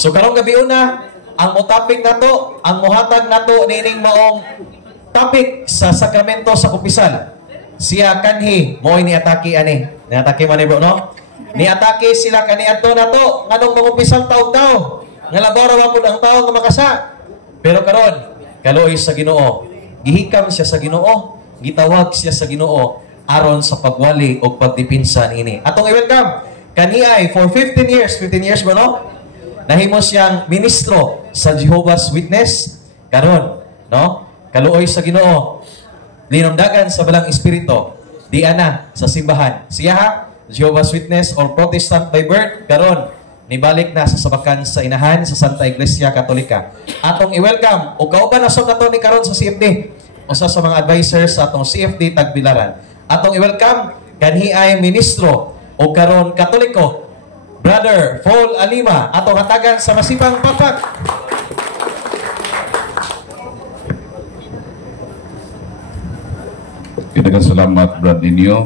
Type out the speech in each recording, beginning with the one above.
So karong gabi una, ang topic nato, ang muhatag nato nining maong topic sa sakramento sa kumpisal. Siya kanhi mo niatake ani. Niatake man bro no? Niatake sila kaniadto nato nganong mangumpisal taw-taw. Nga labora wa pud ang tawo nga makasa. Pero karon, kaluoy sa Ginoo. Gihikam siya sa Ginoo, gitawag siya sa Ginoo aron sa pagwali o pagdipinsa niini. Atong i-welcome kaniay for 15 years ba no? Nahimo siyang ministro sa Jehovah's Witness karon, no? Kaluoy sa Ginoo. Linamdagan sa balang espiritu. Di ana sa simbahan. Siya ha, Jehovah's Witness or Protestant by birth karon nibalik na sa sabakan sa inahan sa Santa Iglesia Katolika. Atong i-welcome o kauban na nato ni karon sa CFD. Usa sa mga advisors sa atong CFD Tagbilaran. Atong i-welcome kanhi ay ministro o karon Katoliko, Brother Paul Alima, atong hatagan sa masipang papak. Kinagang salamat Brad ninyo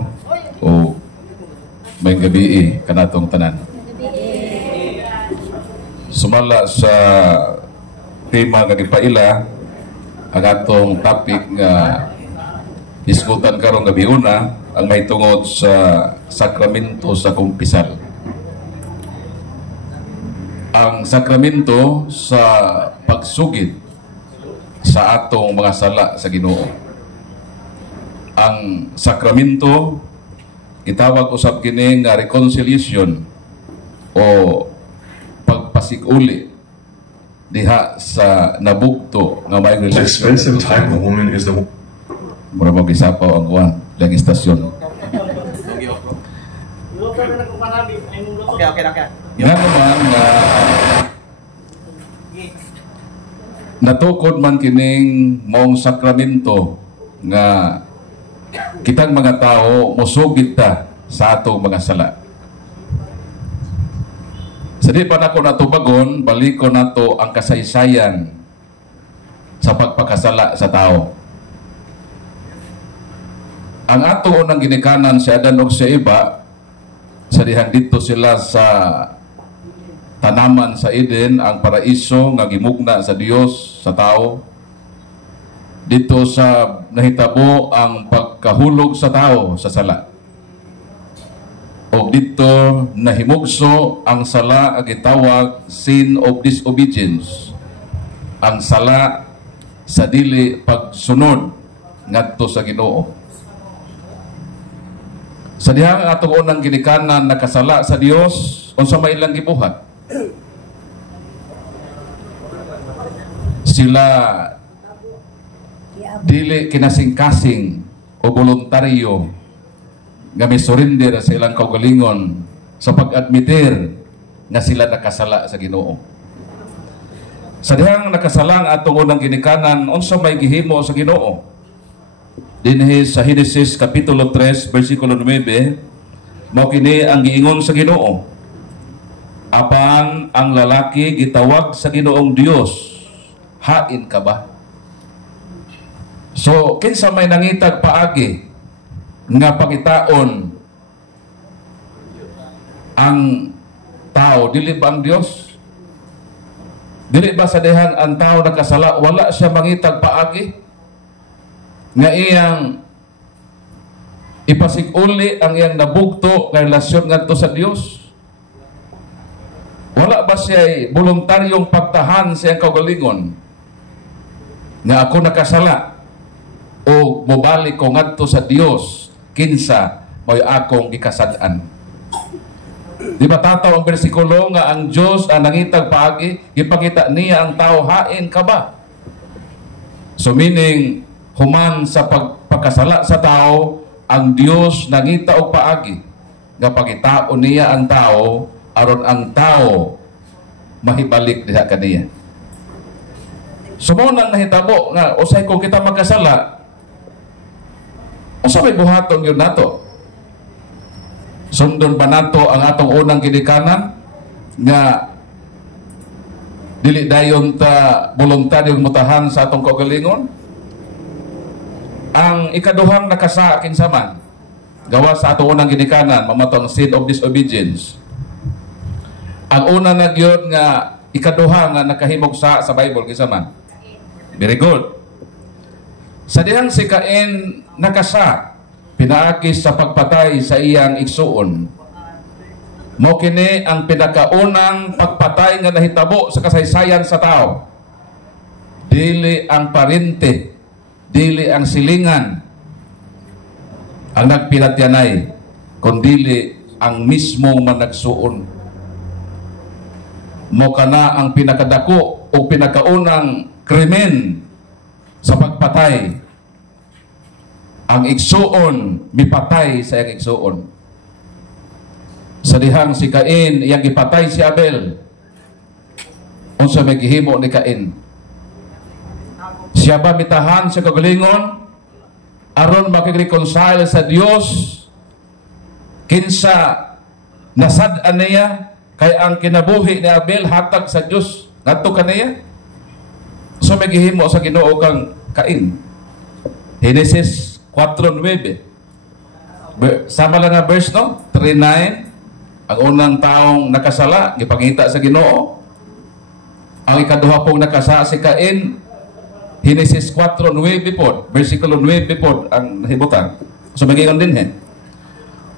o may gabi kanatong tanan. Sumala sa tema nga gipaila ang atong topic nga isgutan karong gabi una ang may tungod sa sakramento sa kumpisal. Ang sakramento sa pagsugid sa atong mga sala sa Ginoo. Ang sakramento gitawag usab kini nga reconciliation o pagpasiguli diha sa nabugto nga may relasyon. Expensive type of woman is the mura mo gisapaw ang kuan lang istasyon. Okay. Nga naman nga natukod man kining maong sakramento nga kitang mga tao musugid ta sa atong mga sala. Sa di pa nako natubagon, baliko nato ang kasaysayan sa pagpakasala sa tao. Ang ato unang ginikanan si Adan ug si Eva, sa dihan dito sila sa tanaman sa Eden, ang paraiso nga gimugna sa Dios sa tao. Dito sa nahitabo ang pagkahulog sa tao sa sala. O dito nahimugso ang sala ang gitawag sin of disobedience. Ang sala sa dili pagsunod ngadto sa Ginoo. Sa dihang atong unang ginikanan nakasala sa Dios, unsa may ilang gibuhat? Sila dili kinasing-kasing o voluntaryo nga may surrender sa ilang kaugalingon sa pag-admitir nga sila nakasala sa Ginoo. Sa dihang nakasalang atong unang ginikanan, unsa may gihimo sa Ginoo? Dinhi sa Genesis Kapitulo 3, versikulo 9, mao kini ang giingon sa Ginoo. Apan ang lalaki gitawag sa Ginoong Dios, hain ka ba? So, kinsa may nangitag paagi nga pangitaon ang tao, dili ba ang Dios? Dili ba sa dihang ang tao nakasala, wala siya mangitag paagi nga iyang ipasiguli ang iyang nabugto nga relasyon ngadto sa Dios? Wala ba siya voluntaryong pagtahan sa iyang kaugalingon nga ako nakasala o mobalik ko ngadto sa Dios kinsa mo'y akong gikasad-an? Di ba tataw ang bersikulo nga ang Diyos ang nangitag paagi, ipakita niya ang tao, hain ka ba? So meaning, human sa pagkasala sa tao, ang Diyos nangita og paagi nga pagitaon niya ang tao aron ang tao mahibalik diha kaniya. So mo nang nahitabo nga usay kung kita magkasala, usa may buhaton yun nato? Sundon ba nato ang atong unang ginikanan nga dili dayon ta voluntaryong mutahan sa atong kaugalingon? Ang ikaduhang nakasa kinsa man gawa sa atong unang ginikanan mamatong sin of disobedience. Ang una na gyud nga ikaduha nga nakahimog sa Bible kinsa man? Very good. Sa dihang si Cain nakasa, pinaagi sa pagpatay sa iyang igsuon. Mo kini ang pinakaunang pagpatay nga nahitabo sa kasaysayan sa tao. Dili ang parente, dili ang silingan ang nagpilatyanay, kundili ang mismong managsuon. Mo kana ang pinakadako o pinakaunang krimen sa pagpatay. Ang igsuon mipatay sa iyang igsuon. Sa dihang si Cain iyang ipatay si Abel, unsa may gihimo ni Cain? Siya ba mitahan sa kagalingon aron makig-reconcile sa Dios kinsa nasad-an niya kay ang kinabuhi ni Abel hatag sa Dios ngadto kaniya? So may gihimo sa Ginoo kang Cain. Genesis 4:9. Sama lang nga verse, no? 3:9. Ang unang taong nakasala gipangita sa Ginoo. Ang ikaduha pong nakasa si Cain, Genesis 4:9 pod, versikulo 9 pod ang nahibutan. So magiingon din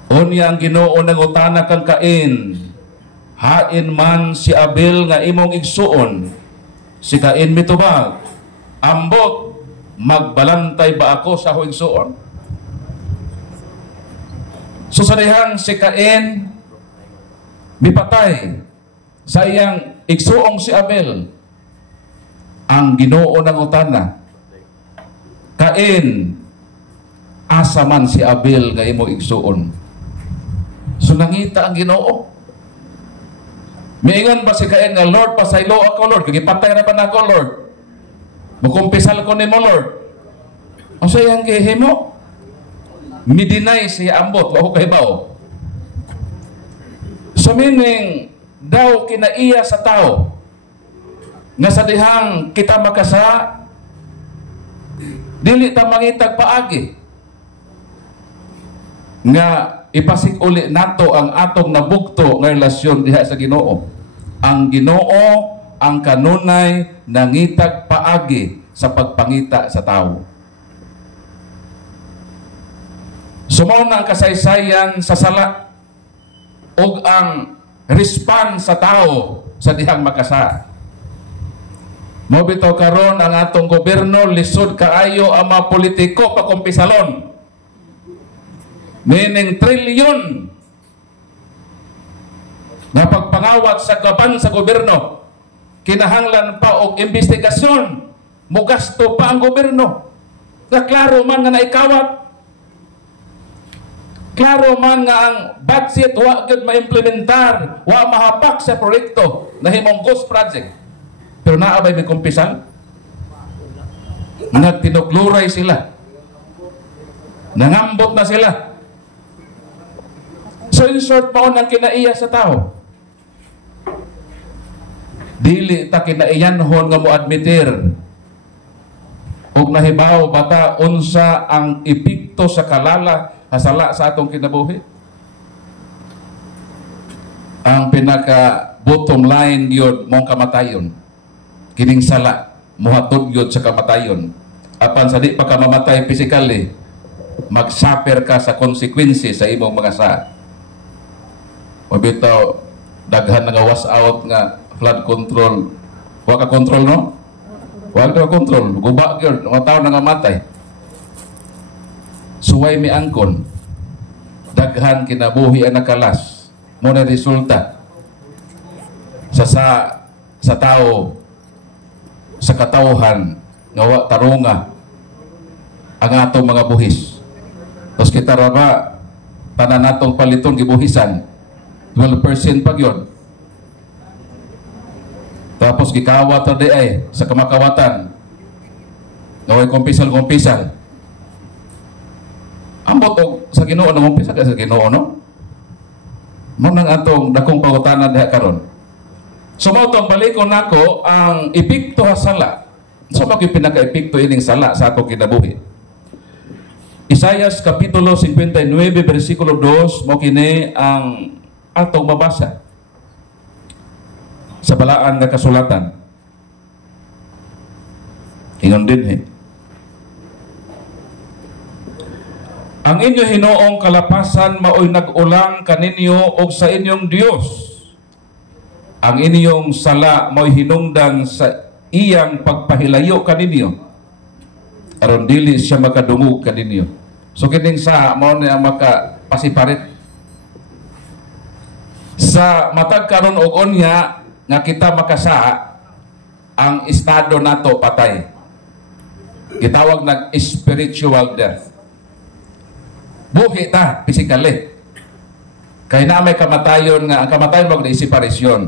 unya ang Ginoo nangutana kang Cain, hain man si Abel nga imong igsuon. Si Cain mitubag, ambot, magbalantay ba ako sa akong igsuon? So sa dihang si Cain mipatay sa iyang igsuong si Abel, ang Ginoo nangutana, Cain, asa man si Abel nga imo igsuon? So nangita ang Ginoo. Miingon ba si Cain nga, Lord, pasaylo ako, Lord, kagipatay na ba na ako, Lord? Mukumpisal ko nimo, Lord. Ang sayang gihimo, midinay siya ambot, wako kahibaw. So meaning, daw kinaiya sa tao, nga sa dihang kita makasa, dili ta mangitag paagi. Nga ipasik uli nato ang atong nabugto nga relasyon diha sa Ginoo. Ang Ginoo ang kanunay nangitag paagi sa pagpangita sa tao. Sumaw na ang kasaysayan sa sala ug ang response sa tao sa dihang makasa. Mo bitaw karon ang atong gobyerno lisod kaayo ang mga politiko pakumpisalon. Meaning trilyon na pagpangawat sa kaban sa gobyerno, kinahanglan pa og investigasyon, mugasto pa ang gobyerno. Na klaro man nga naikawat, klaro man nga ang budget wa gyud maimplementar, wa mahapak sa proyekto na himong ghost project. Pero naabay may kumpisal, nagtinukluray sila, nangambot na sila. So in short, maon ang kinaiya sa tao. Dili ta kinaiyanhon nga mo admitir ug nahibaw bata unsa ang epekto sa kalala hasala sa atong kinabuhi. Ang pinaka bottom line gyud mong kamatayon. Kining sala mohatod gyud sa kamatayon. Apan sa di pa ka mamatay physically, mag-suffer ka sa consequences sa imong mga sa. Mabitaw, daghan nga was out nga flood control. Wa ka control, no? Wa ka control. Guba gyud, mga tao nga matay. Suway mi angkon. Daghan kinabuhi ang nakalas. Mo na resulta sa tao, sa katawhan nga wa tarunga ang atong mga buhis. Tapos kita ra ba tanan natong paliton gibuhisan 12% pag yun. Tapos gikawat ra di ay sa kamakawatan naway kumpisal ambot og sa Ginoo na kumpisal sa Ginoo, no? Mo nang atong dakong pangutanan diha karon. So mao tong balikon nako ang epekto sa sala. So mao pinaka-epekto ining sala sa atong kinabuhi. Isaias kapitulo 59 bersikulo 2 mo kini ang atong mabasa. sa balaan nga kasulatan. Ingon din ang inyo hinuong kalapasan maoy nag-ulang kaninyo og sa inyong Dios. Ang inyong sala maoy hinungdan sa iyang pagpahilayo kaninyo aron dili siya makadungog kaninyo. So kining sa mao na makapasiparit sa matag karon og unya nga kita makasa ang estado nato patay. Gitawag nag spiritual death. Buhi ta physically. Kay na may kamatayon nga ang kamatayon wag na separasyon.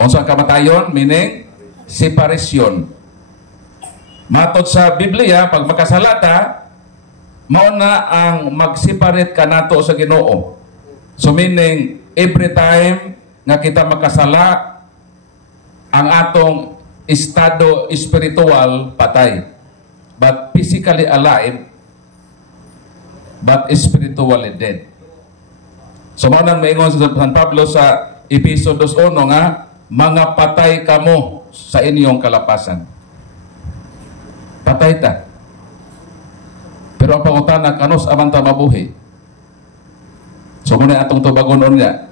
Unsa ang kamatayon? Meaning separasyon. Matod sa Biblia, pag makasalata, mao na ang mag-separate ka nato sa Ginoo. So meaning every time nga kita makasala, ang atong estado spiritual patay. But physically alive, but spiritually dead. So mao nang maingon sa San Pablo sa Efeso 2:1 nga mga patay kamo sa inyong kalapasan. Patay ta. Pero ang pangutana kanos aman ta mabuhi. So muna atong tubagon unya.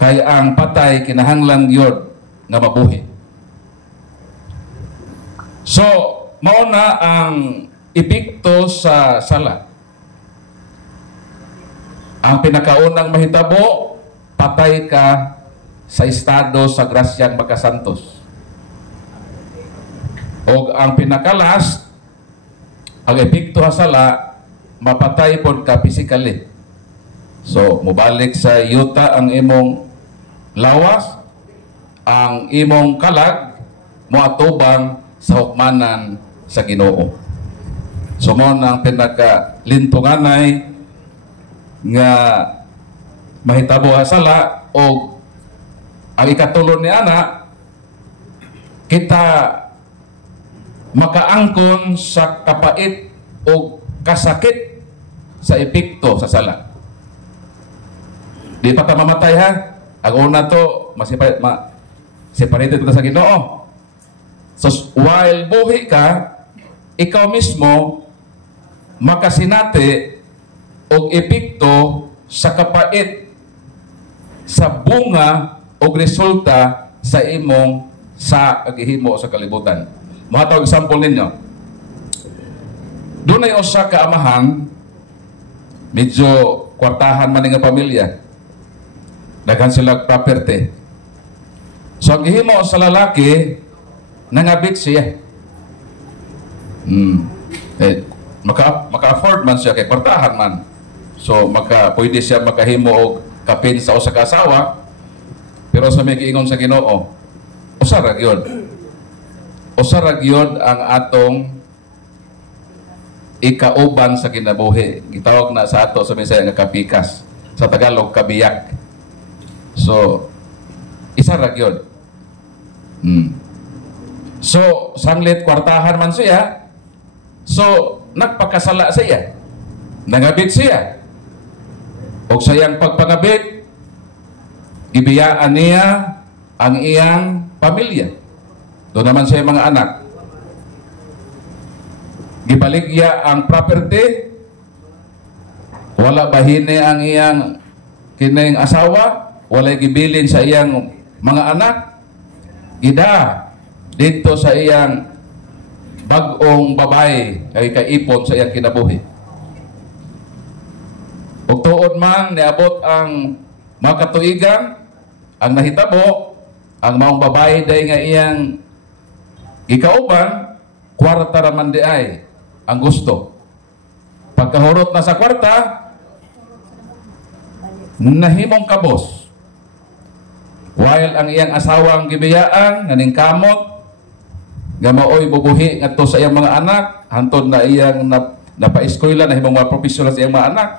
Kay ang patay kinahanglan gyud nga mabuhi. So mao na ang epekto sa sala. Ang pinakaunang mahitabo, patay ka sa estado sa grasyang makasantos. O ang pinakalas, ang epekto sa sala, mapatay pod ka physically. So, mubalik sa yuta ang imong lawas, ang imong kalag, moatubang sa hukmanan sa Ginoo. So mo nang pinakalintunganay nga mahitabo sala o ang ikatulon ni ana kita makaangkon sa kapait o kasakit sa epekto sa sala. Di pa ta mamatay ha. Ang una to separated ta sa Ginoo. So while buhi ka, ikaw mismo makasinati og epekto sa kapait sa bunga o resulta sa imong sa agihimo sa kalibutan. Mahatag example ninyo. Dunay usa ka amahan medyo kwartahan man nga pamilya. Daghan sila property. So ang gihimo sa lalaki nangabit siya. Maka-afford man siya kay kwartahan man. So pwede siya makahimo og kapin sa usa ka asawa. Pero sa may giingon sa Ginoo, usa ra gyud. Usa ra gyud ang atong ikauban sa kinabuhi. Gitawag na sa ato sa Bisaya nga kapikas. Sa Tagalog kabiyak. So isa ra gyud. So sanglit kwartahan man siya. So nagpakasala siya. Nangabit siya. O sa iyang pagpangabit, gibiyaan niya ang iyang pamilya. Doon naman sa mga anak. Gibaligya ang property. Wala bahine ang iyang kining asawa. Wala gibilin sa iyang mga anak. Gida dito sa iyang bag-ong babae kay kaipon sa iyang kinabuhi. Ug tuod man niabot ang mga katuigan, ang nahitabo, ang maong babae day nga iyang gikauban, kwarta raman di ay ang gusto. Pagkahurot na sa kwarta, nahimong kabos. While ang iyang asawang gibiyaan, naning kamot, nga maoy bubuhi ngadto sa iyang mga anak, hantod na iyang napa-eskwela na himong mga professional sa iyang mga anak,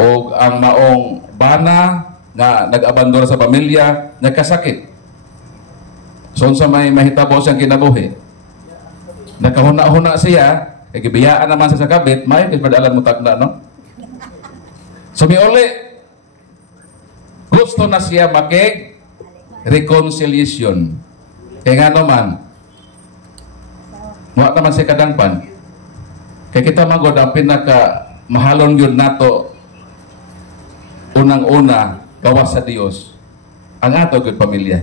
o ang maong bana nga nag-abandona sa pamilya, nagkasakit. So sa may mahitabo siyang kinabuhi, nakahuna-huna siya, kay gibiyaan naman sa kabit, may padalan mo tagna, no? So may uli, gusto na siya makig-reconciliation. Kaya nga naman, wala naman siya kadangpan. Kaya kita magod ang pinaka-mahalon yun nato, unang-una, gawas sa Dios, ang ato yun pamilya.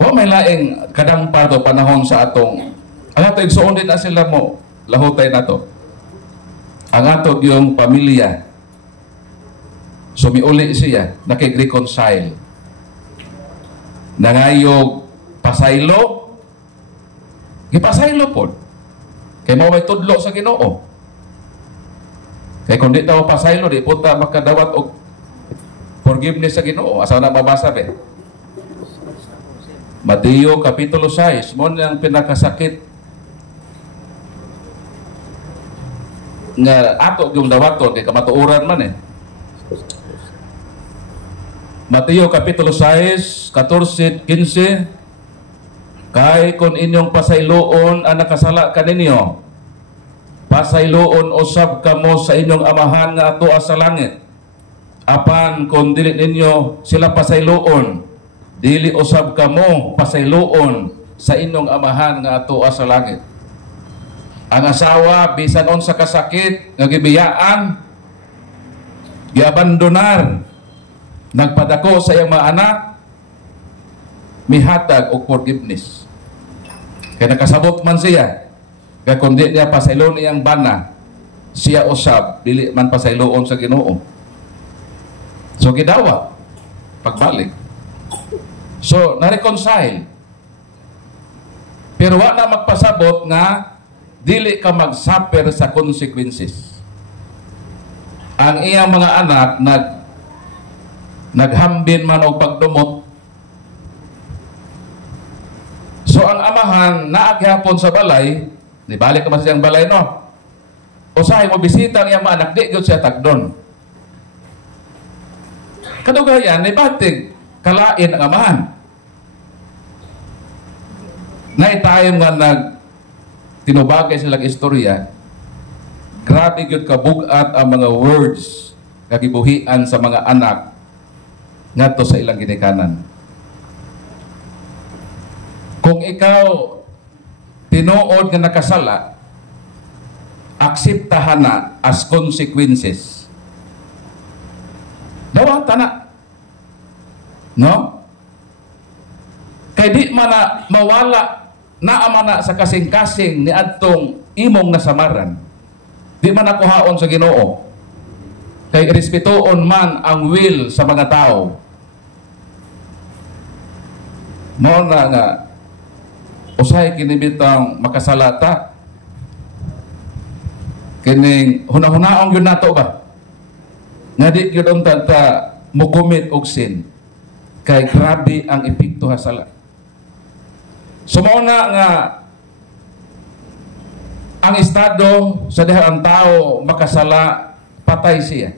O may laing kadangpa to panahon sa atong, ang ato igsuon din na sila mo, lahutay na to. Ang ato yung pamilya, sumiuli siya, nakig-reconcile. Nangayog pasaylo, gipasaylo po. Kaya mo may tudlo sa Ginoo. Kaya kung di tayo pasaylo, di punta makadawat og forgiveness sa Ginoo. Asa na mabasa ba? Mateo Kapitulo 6, mo ang pinakasakit nga ato yung dawaton, kay kamatuuran man eh. Mateo Kapitulo 6, 14, 15, kay kung inyong pasayloon ang nakasala kaninyo, pasayloon usab kamo sa inyong amahan nga ato sa langit. Apan kung dili ninyo sila pasayloon, dili usab kamo pasayloon sa inyong amahan nga ato sa langit. Ang asawa bisan unsa kasakit nga gibiyaan, giabandonar, nagpadako sa iyang mga anak, mihatag og forgiveness. Kaya nakasabot man siya, kaya kung di niya pasayloon iyang bana, siya usab dili man pasayloon sa Ginoo. So gidawa pagbalik. So na-reconcile. Pero wa na magpasabot nga dili ka mag-suffer sa consequences. Ang iyang mga anak naghambin man og pagdumot. So ang amahan naaghapon sa balay, nibalik ka man siyang balay, no? Usahay mo bisita ang iyang mga anak, di gyud siya tagdon. Kadugayan, nibatig kalain ang amahan. Naitayon nga tinubagay silang istorya, grabe gyud kabugat ang mga words kagibuhian sa mga anak ngadto sa ilang ginikanan. Kung ikaw tinuod nga nakasala, akseptahan na as consequences. Dawata na. No? Kay di man na mawala naamana sa kasing-kasing ni adtong imong nasamaran. Di man nakuhaon sa Ginoo. Kay respetuon man ang will sa mga tao. Mao na nga usahay kini bitang makasalata. Kining hunahunahon yun nato ba? Nga di yun ta mukumit og sin. Kay grabe ang epekto sa sala. Sumuna nga ang estado sa diha ang tao makasala, patay siya.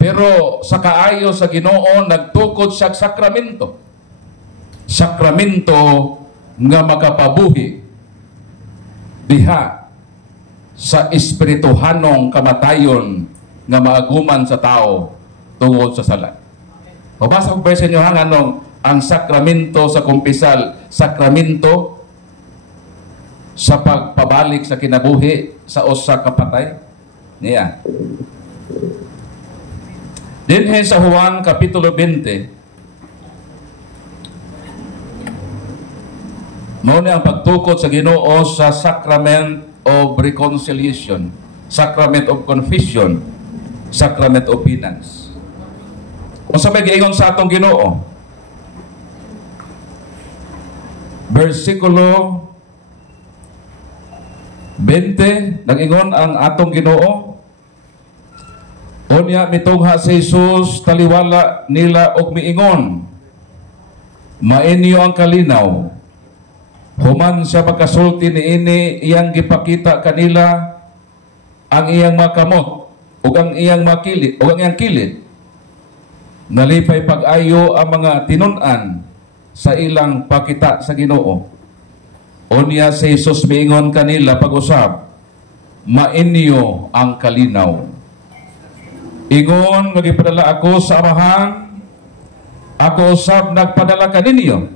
Pero sa kaayo sa Ginoo nagtukod siya sakramento. Sakramento nga makapabuhi diha sa espirituhanong kamatayon nga maaguman sa tao tungod sa sala. Mabasa ko sa inyo ang sakramento sa kumpisal, sakramento sa pagpabalik sa kinabuhi sa usa ka patay niya. Dinhi sa Juan Kapitulo 20, mao ni ang pagtukod sa Ginoo sa Sacrament of Reconciliation, Sacrament of Confession, Sacrament of Penance. Kung sabay giingon sa atong Ginoo, versikulo 20, nag-ingon ang atong Ginoo, unya mitungha si Jesus taliwala nila og miingon, mainyo ang kalinaw, human siya pagkasulti niini iyang gipakita kanila ang iyang makamot ug ang iyang makilid ug ang iyang kilid, nalipay pag-ayo ang mga tinun-an sa ilang pakita sa Ginoo. Unya si Jesus miingon kanila pag-usab, mainyo ang kalinaw. Ingon nga gipadala ako sa amahan, ako usab nagpadala kaninyo.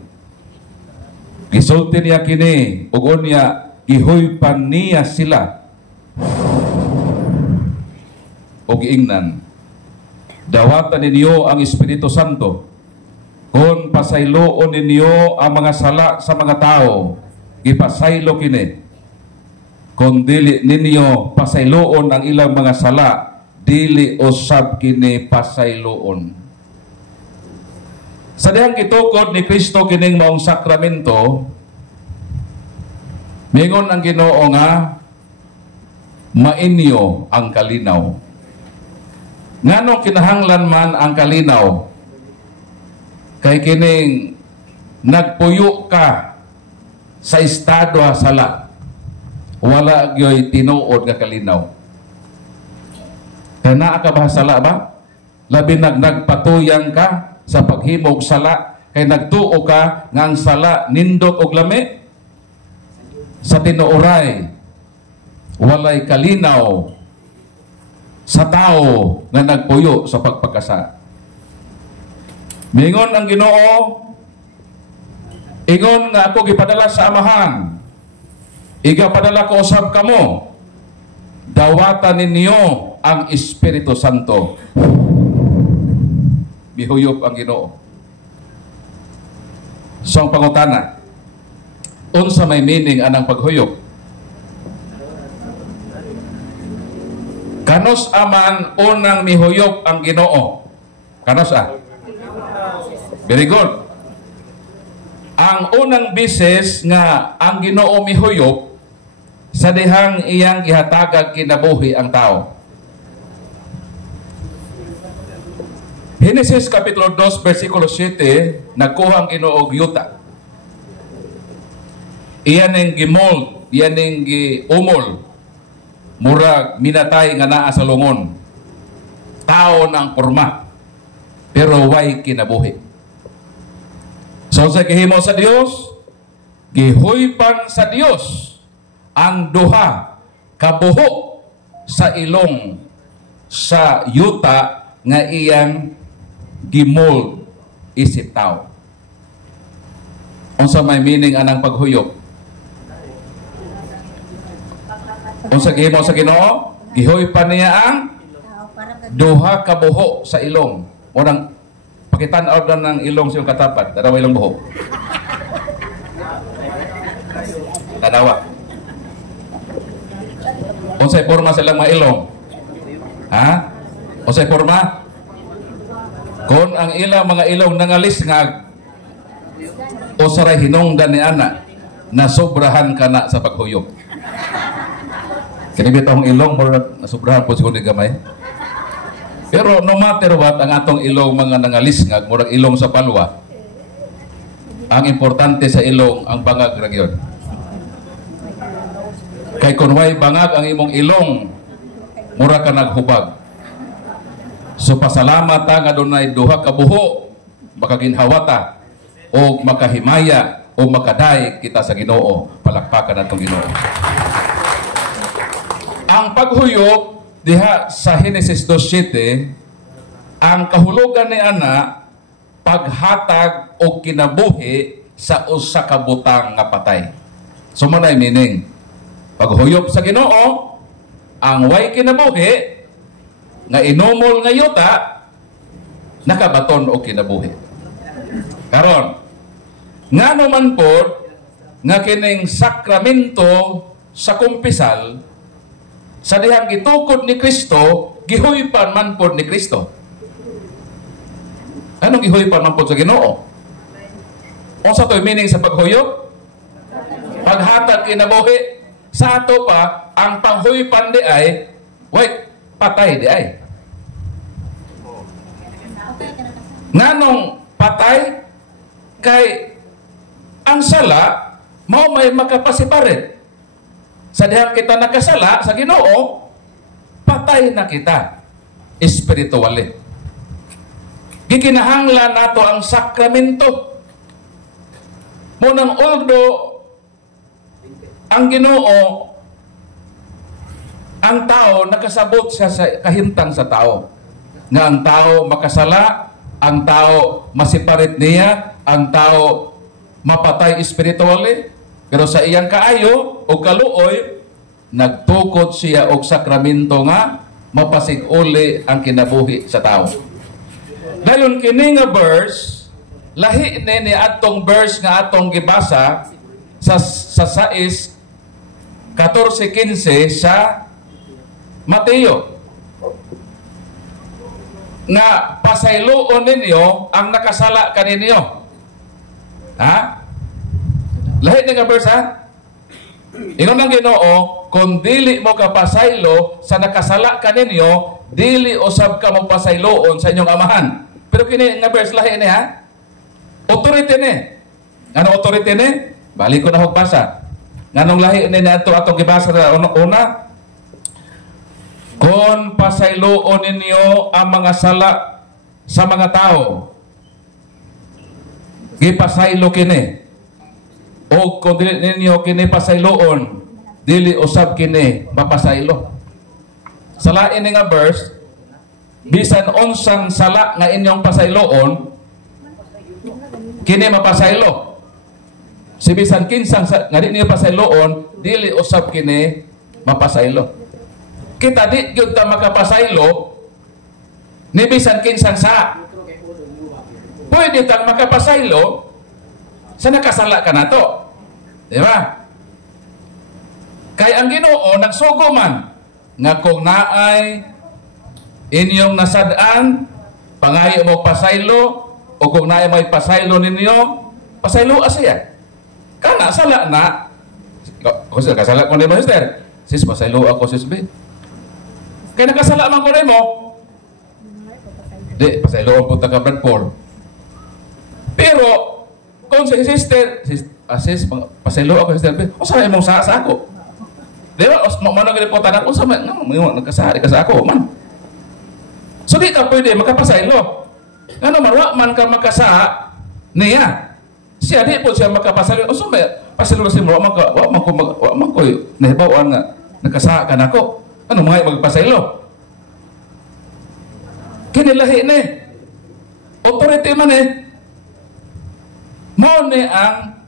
Gisulti niya kini, ug unya gihuypan niya sila. O giingnan, dawatan ninyo ang Espiritu Santo kung pasayloon ninyo ang mga sala sa mga tao, ipasaylo kini. Kung dili ninyo pasayloon ang ilang mga sala, dili usab kini pasayloon. Sa dihang gitukod ni Kristo kining maong sakramento, mingon ang Ginoo nga mainyo ang kalinaw. Nganong kinahanglan man ang kalinaw? Kay kining nagpuyo ka sa estado sala, wala gyoy tinuod nga kalinaw. Kana ka ba sala ba? Labi nagpatuyang ka sa paghimog sala, kay nagtuo ka nga ang sala nindot og lami sa tinuoray, walay kalinaw sa tao nga nagpuyo sa pagpagkasa. Mingon ang Ginoo, ingon nga ako gipadala sa amahan, igapadala ko usab kamo, dawatan ninyo ang Espiritu Santo. Bihuyop ang Ginoo. So ang pangutana, unsa may meaning anang paghuyop? Kanos aman unang mihuyop ang Ginoo? Kanos Very good. Ang unang bises nga ang Ginoo mihuyop sa dihang iyang gihatagag kinabuhi ang tao. Genesis Kapitulo 2, versikulo 7, nagkuha ang Ginoo og yuta. Iyan ang gimold, iyan ang giumol, murag minatay nga naa sa lungon. Tao ng porma, pero way kinabuhi. So sa gihimo sa Dios, gihuypan sa Dios ang duha kabuho sa ilong sa yuta nga iyang gimold isip tao. Unsa may meaning anang paghuyop? Unsa gihimo sa Ginoo? Gihuypan niya ang duha kabuho sa ilong. Murang pakitan-aw ng ilong siyang katapat, tanawa ilong buhok. Tanawa. Unsay forma sa ilang mga ilong? Ha? Unsay forma? Kung ang ilang mga ilong nangalisngag, usaray hinungdan ni ana, nasobrahan ka na sa paghuyop. Kinibitang ilong, nasobrahan po siguro ni gamay. Pero no matter what, ang atong ilong mga nangalisngag, murag ilong sa palwa, ang importante sa ilong, ang bangag ra gyud. Kay kung way bangag ang imong ilong, mura ka naghubag. So pasalamat ta nga dunay duha ka buho, makaginhawata o makahimaya o makaday kita sa Ginoo. Palakpakan natong Ginoo. Ang paghuyop diha sa Genesis 2:7, ang kahulugan ni ana paghatag o kinabuhi sa usa ka butang nga patay. So manay meaning, paghuyop sa Ginoo, ang way kinabuhi nga inomol nga yuta nakabaton o kinabuhi. Karon, ngano man pod nga kining sakramento sa kumpisal sa dihang gitukod ni Kristo, gihuypan man pod ni Kristo. Anong gihuypan man pod sa Ginoo? Unsa toy meaning sa paghuyop? Paghatag kinabuhi. Sa ato pa, ang panghuypan di ay, patay di ay. Nganong patay? Kay ang sala, mao may makapasiparit. Sa dihang kita nakasala sa Ginoo, patay na kita espiritually. Gikinahanglan nato ang sakramento. Munang although ang Ginoo, ang tao nakasabot siya sa kahimtang sa tao. nga ang tao makasala, ang tao masiparit niya, ang tao mapatay espiritually, pero sa iyang kaayo o kaluoy, nagtukod siya og sakramento nga mapasig-uli ang kinabuhi sa tao. Dayon kini nga verse, lahi ni atong verse nga atong gibasa sa 6:14-15 sa Mateo, nga pasayloon ninyo ang nakasala kaninyo. Ha? Lahi ni nga verse, ha? Ingon ang Ginoo, kung dili mo kapasaylo sa nakasala kaninyo, dili usab ka mo pasayloon sa inyong amahan. Pero kini nga verse lahi ni, ha? Authority ni. Ano authority ni? Balik ko na hugbasa. Nganong lahi ni nato atong gibasa sa una? Kung pasayloon ninyo ang mga sala sa mga tao, gipasaylo kini. O kung dili ninyo kini pasayloon, dili usab kini mapasaylo. Sa lain nga verse, bisan unsang sala nga inyong pasayloon, kini mapasaylo. Si bisan kinsang nga di niyo pasayloon, dili usab kini mapasaylo. Kita di gyud ta makapasaylo ni bisan kinsang sa. Pwede tang makapasaylo sa nakasala ka nato. Di ba? Kay ang Ginoo nagsugo man nga kung naay inyong nasadaan, pangayo mo pasaylo, o kung naay may pasaylo ninyo, pasaylo siya. Kana sala na. Kasi kasala ko ni mo, sister. Sis, pasaylo ako, sis B. Kaya nakasala man ko rin mo. Di, pasaylo ang punta ka Brad Paul. Pero, kung si sister, sis, pasaylo ako, sister B, o sa'yo mong sa ako. Di ba? Mano gilipotan ako, sa nagkasari ka sa ako, man. So, di ka pwede makapasaylo. Ano man, wak man ka makasa niya. Siya, di po siya makapasaylo. O so, may pasaylo si mo, wak man ko, nahibawan nga, nagkasa ka na ako. Ano mga magpasaylo? Kinilahi ni. Authority man Mao ni ang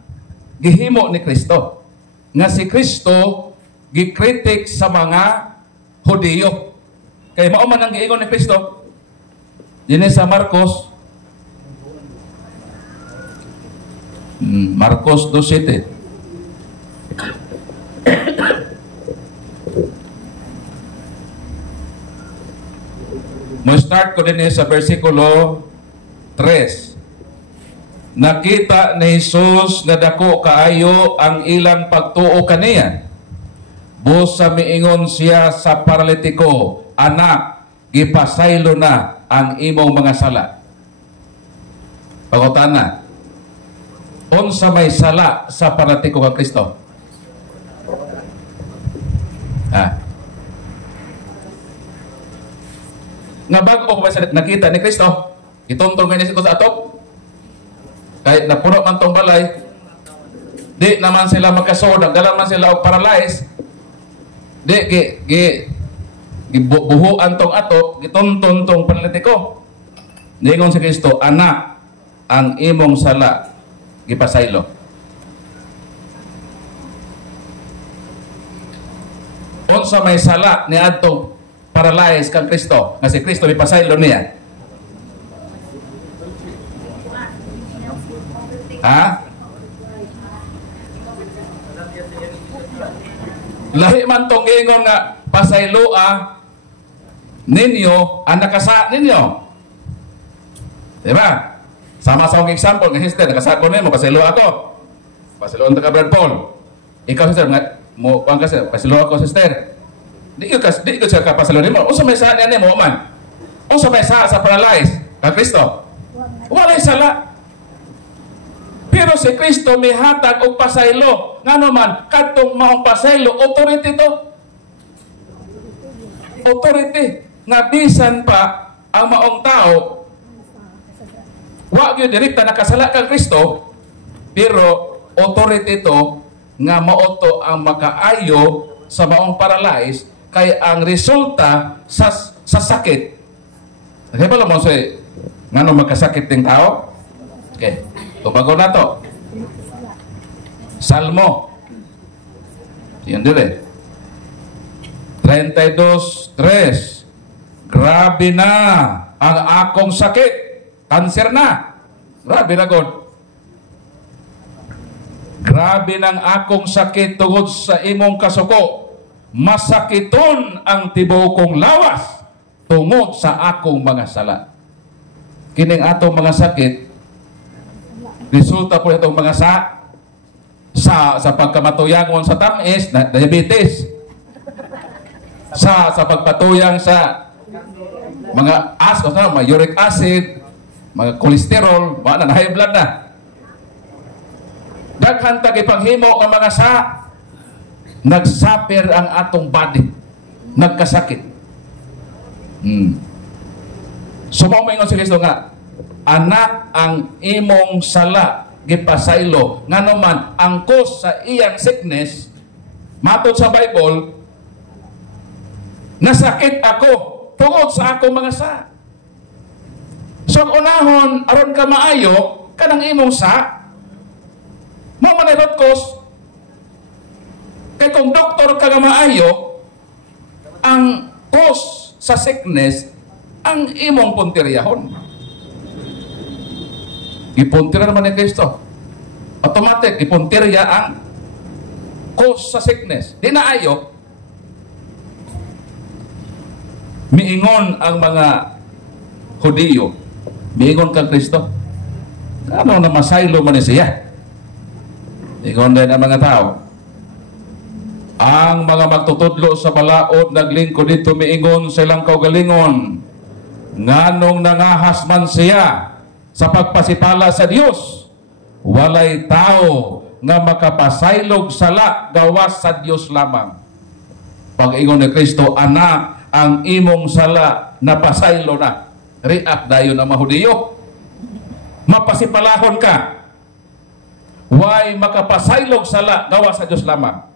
gihimo ni Kristo. Nga si Kristo gikritik sa mga Hudiyo. Kaya mao man ang giingon ni Kristo. Dini sa Marcos 2:7. Mo start ko din sa versikulo 3. Nakita ni Jesus nga dako kaayo ang ilang pagtuo kaniya. Busa miingon siya sa paralitiko, anak, gipasaylo na ang imong mga sala. Pangutana, unsa may sala sa paralitiko kang Kristo? Nga bago ko ba nakita ni Kristo, ituntong niya ito sa atok. Kahit napuno man tong balay, di naman sila magkasod, nagdala man sila og paralyze. Di buhuan tong atok, gitunton tong paralitiko. Ningon si Kristo, anak, ang imong sala gipasaylo. Unsa may sala ni adtong paralyze kang Kristo, nga si Kristo may pasaylo niya. Ha? Lahi man tong gingon nga pasayloa ninyo ang nakasa ninyo. Diba? Sama sa akong example nga sister, nakasa ko nimo, pasaylo ako. Pasayloan ta ka Brad Paul. Ikaw sister, mo pang kasi pasaylo ako sister. Di ko siya kapasalo nimo. Unsa may sala niya mo man? Unsa may sala sa paralyze kang Kristo? Walay sala. Pero si Kristo may hatag og pasaylo. Ngano man kadtong maong pasaylo, authority to. Authority nga bisan pa ang maong tao wa gyud direkta nakasala kang Kristo, pero authority to nga mauto ang makaayo sa maong paralyze. Kay ang resulta sa sakit, Kaya pala mo say, ngano magkasakit ng tao? Okay. Tubago na to. Salmo. Yan dire. 32:3. Grabe na ang akong sakit. Cancer na. Grabe na God. Grabe ng akong sakit tungod sa imong kasuko. Masakiton ang tibuok kong lawas tungod sa akong mga sala. Kining atong mga sakit, resulta po itong mga sa pagkamatuyangon sa tamis, na diabetes. Sa pagpatuyang sa mga mga uric acid, mga cholesterol, mga na high blood na. Daghan tag ipanghimo nga mga nagsapir ang atong body, nagkasakit. Sumamingon si Kristo nga, anak ang imong sala gipasaylo, nga naman ang cause sa iyang sickness, matod sa Bible, nasakit ako tungod sa akong mga sa. So unahon aron ka maayo kanang imong sa, mo manayot cause. Kaya kung doktor ka nga maayo, ang cause sa sickness, ang imong puntiryahon. Ipuntirya naman ni Kristo. Automatic, ipuntirya ang cause sa sickness. Di na ayo, miingon ang mga Hudiyo, miingon kang Kristo. Ano na masaylo man siya? Miingon din ang mga tao. Ang mga magtutudlo sa balaod naglingkod dito miingon silang kaugalingon nganong nangahas man siya sa pagpasipala sa Dios, walay tao nga makapasaylog sala gawas sa Dios lamang. Pag-ingon ni Kristo, anak ang imong sala napasaylo na. React dayon ang Mahudiyo. Mapasipalahon ka. Why makapasaylog sala gawas sa Dios lamang.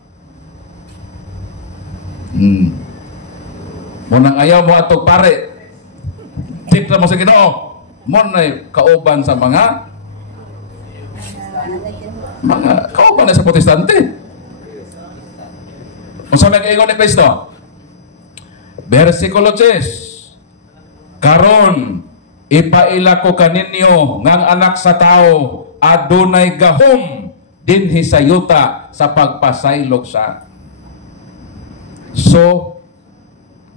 Munang ayaw mo atog pare, tikla mo sa Ginoo, mo na kauban sa mga kauban na sa Protestante. Kung sa nag-ingon ni Kristo, versikulo 10, karon ipaila ko kaninyo ngang anak sa tao adunay gahom dinhi sa yuta sa pagpasaylog sa. So,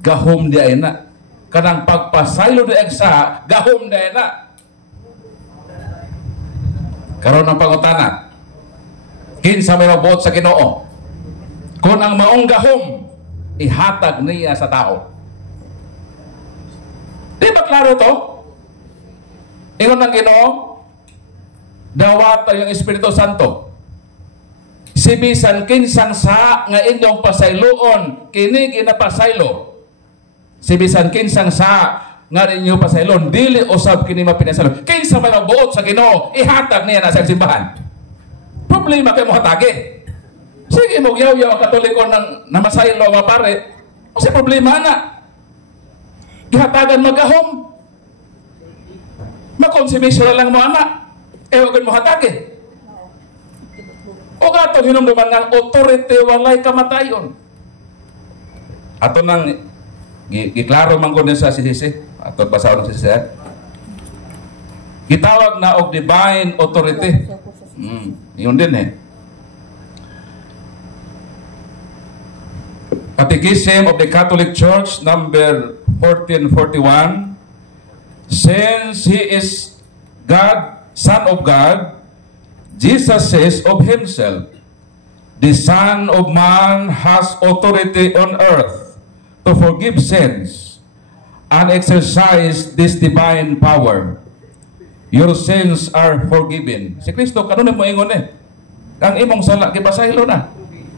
gahom di ay na. Kanang pagpasaylo di sa, gahom di ay na. Karon ang pangutana, kinsa may mabuot sa Ginoo? Kung ang maong gahom, ihatag niya sa tao. Di ba klaro to? Ingon ng Ginoo, dawat yung Espiritu Santo. Sibisan kinsang sa nga inyong pasayloon, kini ginapasaylo. Sibisan kinsang sa nga inyong pasayloon, dili usab kini mapinasaylo. Kinsa may mabuot sa Ginoo, ihatag niya na sa simbahan. Problema kay mo hatagi. Sige mo yaw-yaw ang Katoliko ng namasaylo mga pare. Kasi problema na. Ihatagan magahom. Makonsumisyon lang mo anak. Ewan mo hatagi. O nga ito, hinumduman ng authority walay kamatayon. Ato nang giklaro man ko sa sisisi. Ato basaw ng sisisi. Gitawag na og divine authority. Yun din Catechism of the Catholic Church, number 1441. Since He is God, Son of God, Jesus says of himself, the Son of Man has authority on earth to forgive sins and exercise this divine power. Your sins are forgiven. Si Kristo, kanunay mo ingon ang imong sala, kipasaylo na.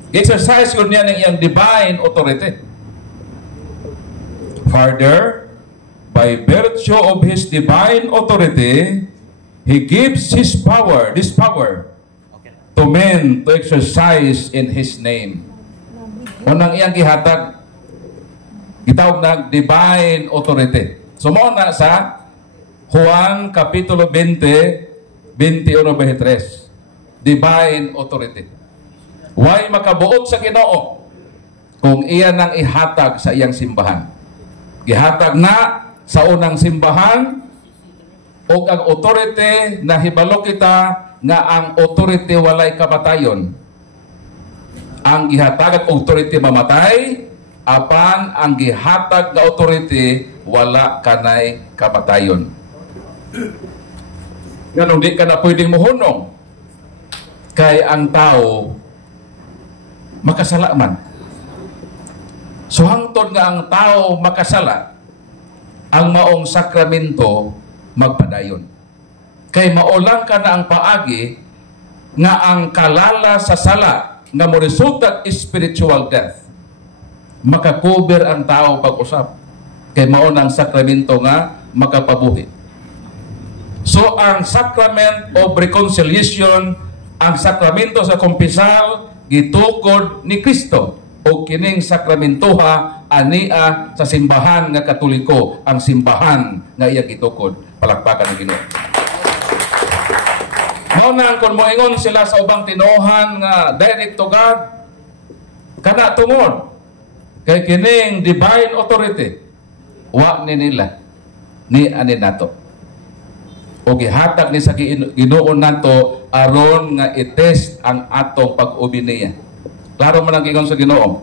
Exercise yun niya ng iyang divine authority. Further, by virtue of His divine authority, He gives His power, this power, to men to exercise in His name. Unang iyang gihatag, gitawag na divine authority. Sumuna sa Juan Kapitulo 20, 21-23. Divine authority. Way makabuot sa Ginoo kung iyan ang ihatag sa iyang simbahan. Gihatag na sa unang simbahan o ang authority na hibalo kita nga ang authority walay kamatayon. Ang gihatag ang authority mamatay, apan ang gihatag nga authority wala kanay kamatayon. Ganun di ka na pwedeng muhunong kay ang tao makasala man. So hangtod nga ang tao makasala, ang maong sakramento magpadayon. Kay maulang ka na ang paagi nga ang kalala sa sala nga mo resultat spiritual death. Makakover ang tao pag-usap. Kay maunang sakramento nga makapabuhi. So ang sacrament of reconciliation, ang sakramento sa kumpisal, gitukod ni Kristo. O kining sakramentoha ania sa simbahan nga Katoliko, ang simbahan nga iya gitukod. Palakpakan ng Ginoo. Mao na kung moingon sila sa ubang tinuhan nga direct to God, kana tungod kay kining divine authority wa ni nila ni ani nato. O gihatag ni sa Ginoo nato aron nga i-test ang atong pag-ubi niya. Klaro man ang gingon sa Ginoo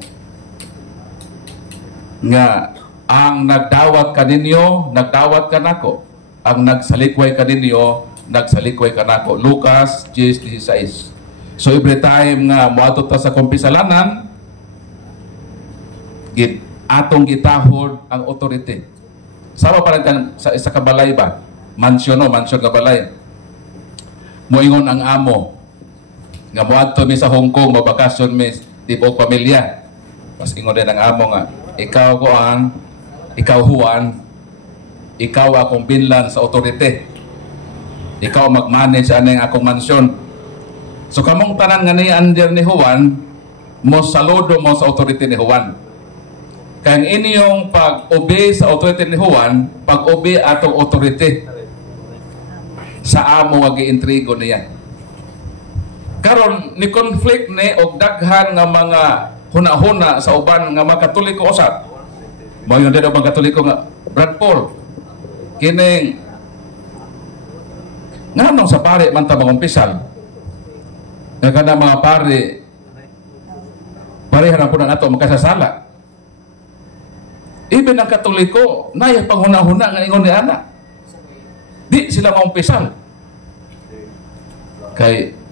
nga ang nagdawat kaninyo, nagdawat ka nako. Ang nagsalikway kaninyo, nagsalikway ka nako. Lucas 10:16. So every time nga moadto ta sa kumpisalanan, atong gitahod ang authority. Sama pa rin sa isa ka balay ba? Mansyon ka balay. Moingon ang amo nga moadto mi sa Hong Kong, mabakasyon mi tibok pamilya. Mas ingon din ang amo nga, ikaw Juan, ikaw akong binlan sa authority. Ikaw mag-manage aning akong mansyon. So kamong tanan nga ni under ni Juan, mo saludo mo sa authority ni Juan. Kaya inyong pag-obey sa authority ni Juan, pag-obey atong authority sa amo nga giintrigo niya. Karon ni conflict ni og daghan nga mga huna-huna sa uban nga mga Katoliko usab. Mao yung mga Katoliko nga Brad Paul kining nganong sa pare man ta magumpisal. Nga kana mga pare pareha na po na nato makasasala. Even ang Katoliko nay panghuna-huna nga ingon ni ana. Di sila maumpisal. Kay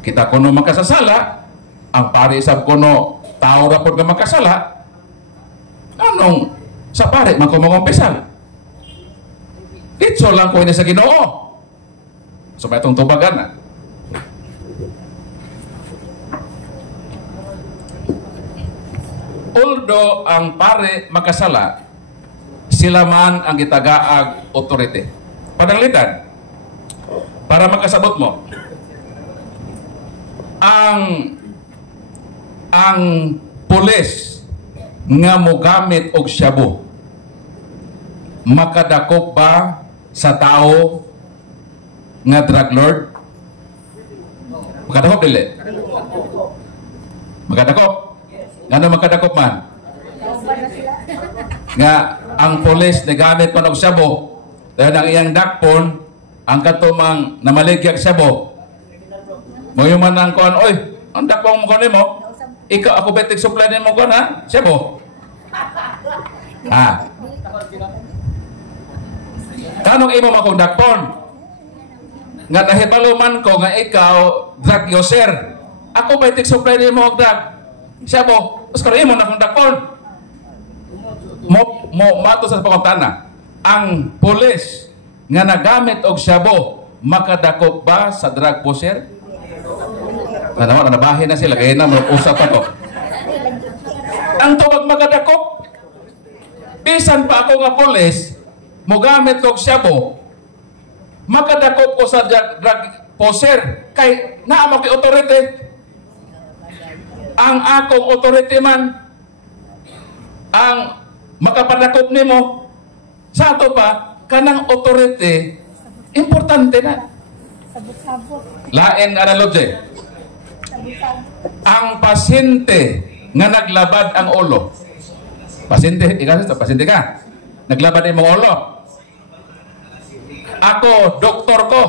kita kuno makasasala, ang pare sab kuno tao ra pod nga makasala. Anong sa pare man ko magumpisal? Ditso lang ko ini sa Ginoo. So may itong tubagan na. Although ang pare makasala, sila man ang gitagaag authority. Pananglitan, para makasabot mo, ang pulis nga mogamit og shabu makadakop ba sa tao nga drug lord? Makadakop dili? Makadakop? Ngano makadakop man? Nga ang pulis nagamit man og shabu dahil ang iyang dakpon ang katumang namaligyak shabu mo yung man ang kuhan, oy, ang dakpong mo kuhan mo, ikaw ako betik supply din mo kuhan ha? Shabu? Ha? Kanong imo akong dakpon? Nga nahibaluman ko nga ikaw drug user. Ako betik supply din mo og drug. Shabu? Tapos karoon imo na akong dakpon. Mo mato sa pangutana. Ang pulis nga nagamit og shabu makadakop ba sa drug user? Ano nabahin na sila kaya na mag-usap ako. Ang tubag makadakop. Bisan pa ako nga pulis, mogamit og shabu, makadakop ko sa drug poser kay naa mo kay authority. Ang akong authority man ang makapadakop nimo Sa ato pa, kanang authority, importante na. Sabot-sabot. Lain nga analogy. Sabot-sabot. Ang pasyente nga naglabad ang ulo. Pasyente, pasyente ka. Naglabad ang mga ulo. Ako, doktor ko.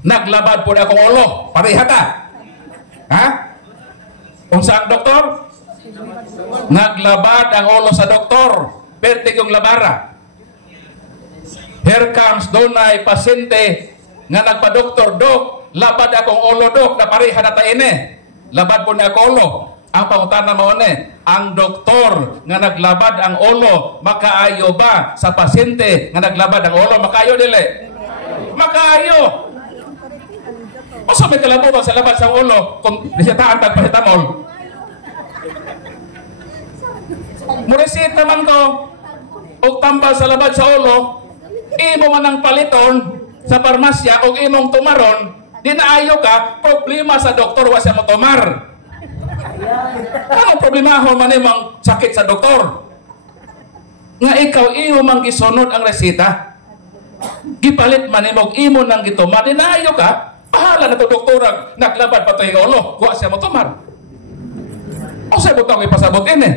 Naglabad po na akong ulo. Pareha ka. Ha? Unsa ang doktor? Naglabad ang ulo sa doktor. Pertig yung labara. Here comes dunay pasyente nga nagpa-doktor, Dok, labad akong ulo, Dok, na pareha na tayo ini. Labad po na ako ulo. Ang pangutana mo ni, ang doktor nga naglabad ang ulo, makaayo ba sa pasyente nga naglabad ang ulo? Makaayo dili? Makaayo. O sa may kalabutan sa labad sa ulo, kung nisitaan tagpasitamol. Murisit naman ko, o tambal sa labad sa ulo, imo man ang paliton sa parmasya o imong tumaron, dinaayo ka, problema sa doktor, wa siya mo tumar. Anong problema ho man imong sakit sa doktor? Nga ikaw, iyo mang gisunod ang resita. Gipalit man imong imo nang gitumar, dinaayo ka, pahala na to doktor, naglabad pa to yung ulo, wa siya mo tumar. O siya mo itong ipasabot ini.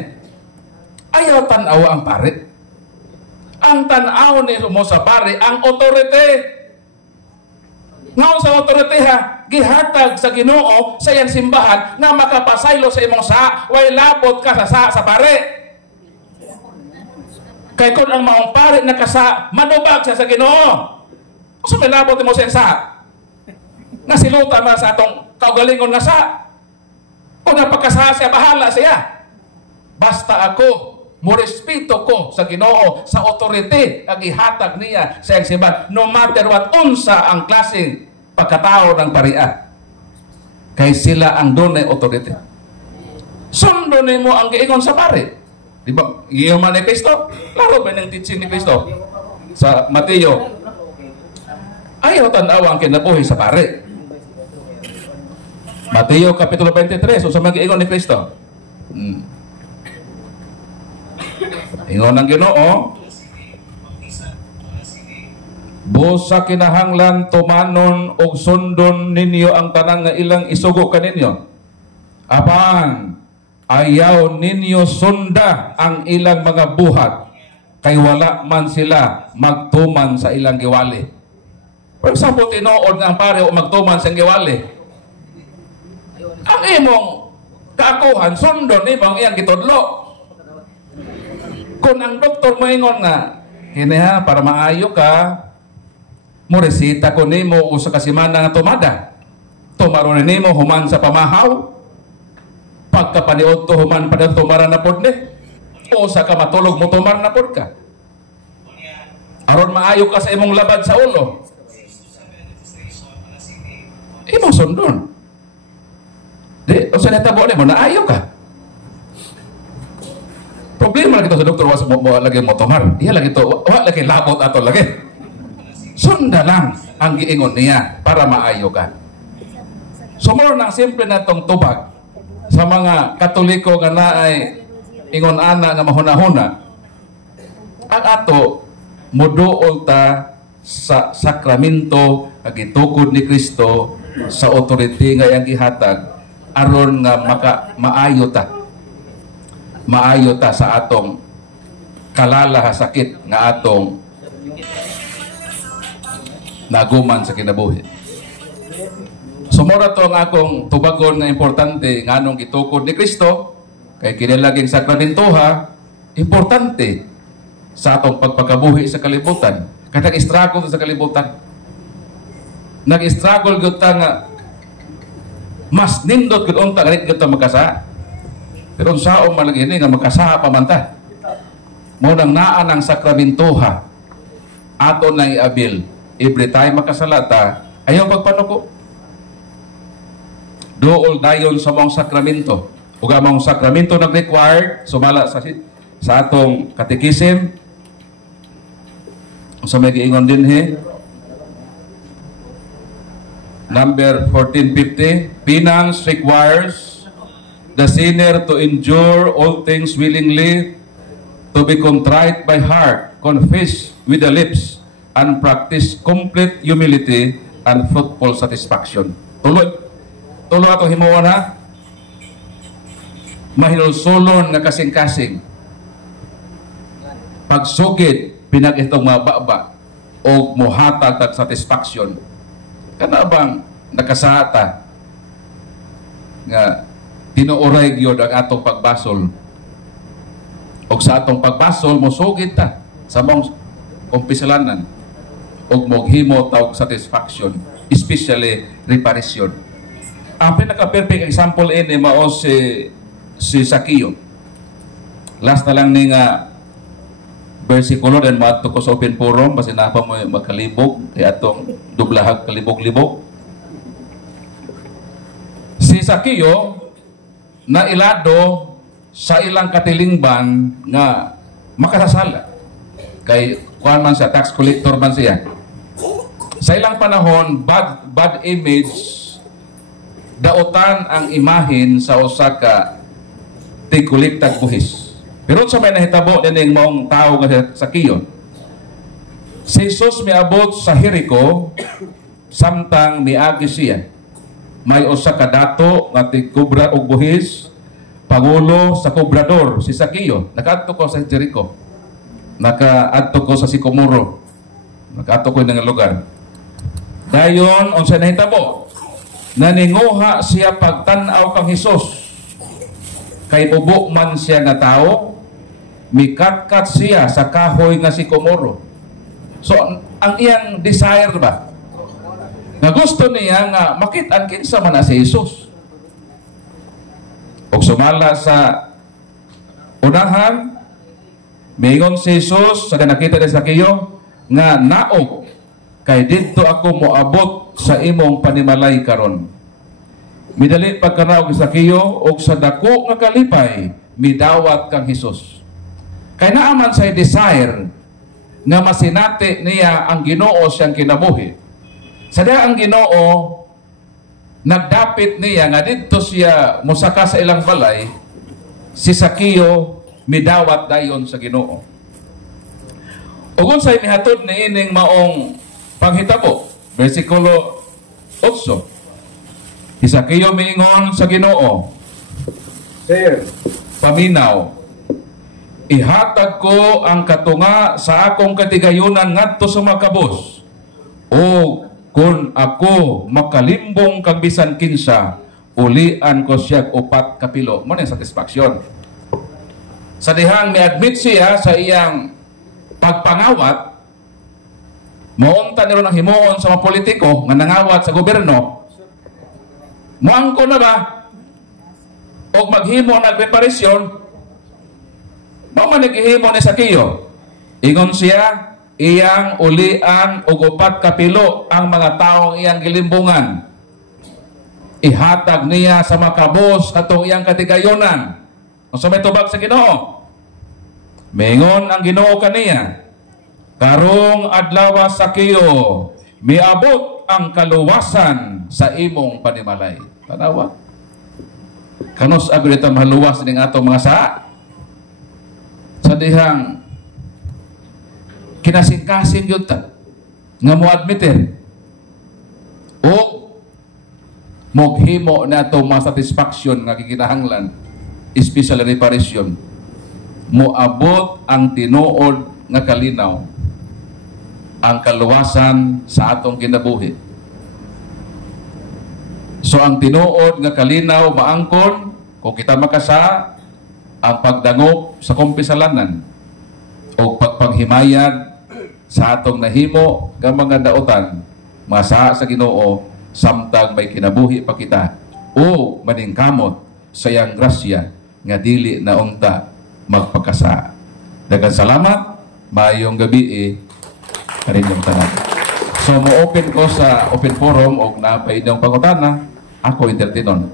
Ayaw tanawa ang pare. Ang tanaw ni mo sa pare, ang authority. Ngayon sa authority ha, gihatag sa Ginoo sa iyang simbahan na makapasaylo sa imong sa, way labot ka sa pare. Kay kung ang maong pare nakasa, madubag siya sa Ginoo. So may labot mo sa sa. Nasiluta na sa atong kaugalingon na sa. Kung napagkasa siya, bahala siya. Basta ako, morespeto ko sa Ginoo, sa authority ang ihatag niya sa iyang simbahan, no matter what, unsa ang klaseng pagkatao ng paria. Kay sila ang dunay authority. Sundo nimo ang giingon sa pare. Di ba? Iyon man ni Kristo. Laro ba ng teaching ni Kristo? Sa Mateo. Ayaw tanawa ang kinabuhi sa pare. Mateo Kapitulo 23. So sa mga giingon ni Kristo. Ingon ang Ginoo, busa kinahanglan tumanon og sundon ninyo ang tanan nga ilang isugo kaninyo. Apan ayaw ninyo sunda ang ilang mga buhat, kay wala man sila magtuman sa ilang giwali. For example, tinuod nga ang pare o magtuman sa giwali. Ang imong kaakuhan, sundon imong iyang gitudlo. Kung ang doktor mo ingon nga, kiniha, para maayo ka, mo resita ko nimo o sa kasimana nga tumada. Tumaron nimo human sa pamahaw. Pagkapaniod to human pa tumaran na pod ni. O sa ka matulog mo tumar na pod ka. Aron maayo ka sa imong labad sa ulo. Imong sundon. Di, o sa natabo ni mo, naayo ka. Problema lagi to sa doktor, mo lagi mo tumar. Iya lagi to, wa lagi labot ato lagi. Sunda lang ang giingon niya para maayo ka. Sumor nang simple na tong tubag sa mga Katoliko nga naay ingon ana nga mahuna-huna. Ang ato moduol ta sa sakramento nga gitukod ni Kristo sa authority nga iyang gihatag aron nga maayo ta. Maayo ta sa atong kalala sakit nga atong naguman sa kinabuhi. Sumura to ang akong tubagon nga importante nga anong gitukod ni Kristo kay kinilaging sakramentoha importante sa atong pagpakabuhi sa kalibutan. Kaya nag-struggle sa kalibutan. Nag-struggle gyud ta nga mas nindot gyud unta ganit gyud ta magkasa. Pero unsaon man lagi ni nga magkasa pa man ta. Mao nang naa ng sakramentoha ato na iabil. Every time makasalata, ayaw pagpanuko. Dool dayon sa mong sakramento. Ug ang mong sakramento nag-required sumala sa atong katekism. Sa may giingon din number 1450, penance requires the sinner to endure all things willingly, to be contrite by heart, confess with the lips, and practice complete humility and fruitful satisfaction. Tuloy ato himuon ha. Mahilulsulon nga kasing-kasing. Pagsugid pinag itong mababa o muhatag tag satisfaction. Kana bang nakasata nga tinuoray gyud ang atong pagbasol. Og sa atong pagbasol mosugid ta sa mong kumpisalanan og moghimo tawag satisfaction, especially reparation. Ang pinaka-perfect example ini mao si Sakio. Last na lang ni nga versikulo din maadto ko sa open forum basi na pa mo makalibog kay atong dublahag kalibog-libog. Si Sakio na ilado sa ilang katilingban nga makasasala kay kuan man siya, tax collector man siya. Sa ilang panahon bad image dautan ang imahin sa usa ka tigkuliktag buhis. Pero sa may nahitabo dining maong tao nga Sakio, si Jesus miabot sa Jericho samtang miagi siya. May usa ka dato nga tigkubra og buhis, pangulo sa kubrador si Sakio. Nakaadto ko sa Jericho. Nakaadto ko sa Sicomoro. Nakaadto ko ng lugar. Dayon unsa nahitabo? Naninguha siya pagtan-aw kang Hesus. Kay ubo man siya nga tao, mikatkat siya sa kahoy nga Sicomoro. So ang iyang desire ba? Na gusto niya nga makit-an kinsa man na si Hesus. Og sumala sa unahan, mingon si Hesus sa nakita ni Sakio nga naog kay didto ako moabot sa imong panimalay karon. Midali pagkanaog ni Sakio og sa dako nga kalipay midawat kang Hesus. Kay naaman sa desire nga masinati niya ang Ginoo siyang kinabuhi. Sa diha ang Ginoo nagdapit niya nga didto siya mosaka sa ilang balay, si Sakio midawat dayon sa Ginoo. Ug unsay mihatod ni ining maong panghitabo, versikulo 8. Si Sakio miingon sa Ginoo, Sir, paminaw, ihatag ko ang katunga sa akong katigayunan ngadto sa makabos. O kung ako makalimbong kag bisan kinsa, ulian ko siya 4 kapilo. Mo na satisfaction. Sa dihang mi-admit siya sa iyang pagpangawat, mounta nilo ng himuon sa mga politiko nga nangawat sa gobyerno, moangko na ba? O maghimo ng preparasyon, mao man naghihimo ni Sakio. Ingon siya, iyang ulian og 4 kapilo ang mga taong iyang gilimbungan. Ihatag niya sa makabos atong iyang katigayonan. Unsa may tubag sa Ginoo? Mingon ang Ginoo kaniya, karong adlaw Sakio, miabot ang kaluwasan sa imong panimalay. Tanawa. Kanos agulita maluwas ning atong mga saa? Sa dihang kinasing-kasing yun ta nga mo admitin o moghimo na ito mga satisfaction nga kikinahanglan, especially reparation, moabot ang tinuod nga kalinaw, ang kaluwasan sa atong kinabuhi. So ang tinuod nga kalinaw maangkon kung kita makasa ang pagdangop sa kumpisalanan o pagpanghimayad sa atong nahimo nga mga daotan, masa sa Ginoo samtang may kinabuhi pa kita o maningkamot sa iyang grasya nga dili na unta magpakasa. Daghang salamat, maayong gabi kaninyong tanan. So mo-open ko sa open forum og napay inyong pangutana, ako entertainon.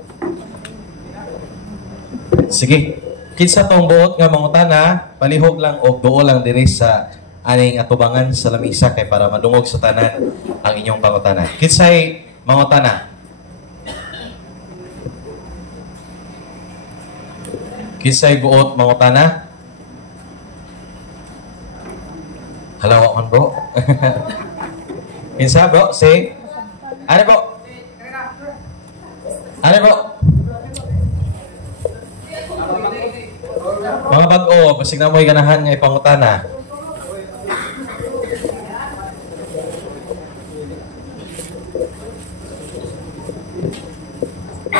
Sige. Kinsa tong buot nga mangutana, palihog lang og duol lang diri sa aning atubangan sa lamisa kay para madungog sa tanan ang inyong pangutana. Kinsay mangutana? Kinsay buot mangutana? Halawa man bro. Kinsa bro? Say. Ano bro? Ano bro? Mga bag-o, basig na mo'y ganahan nga ipangutana.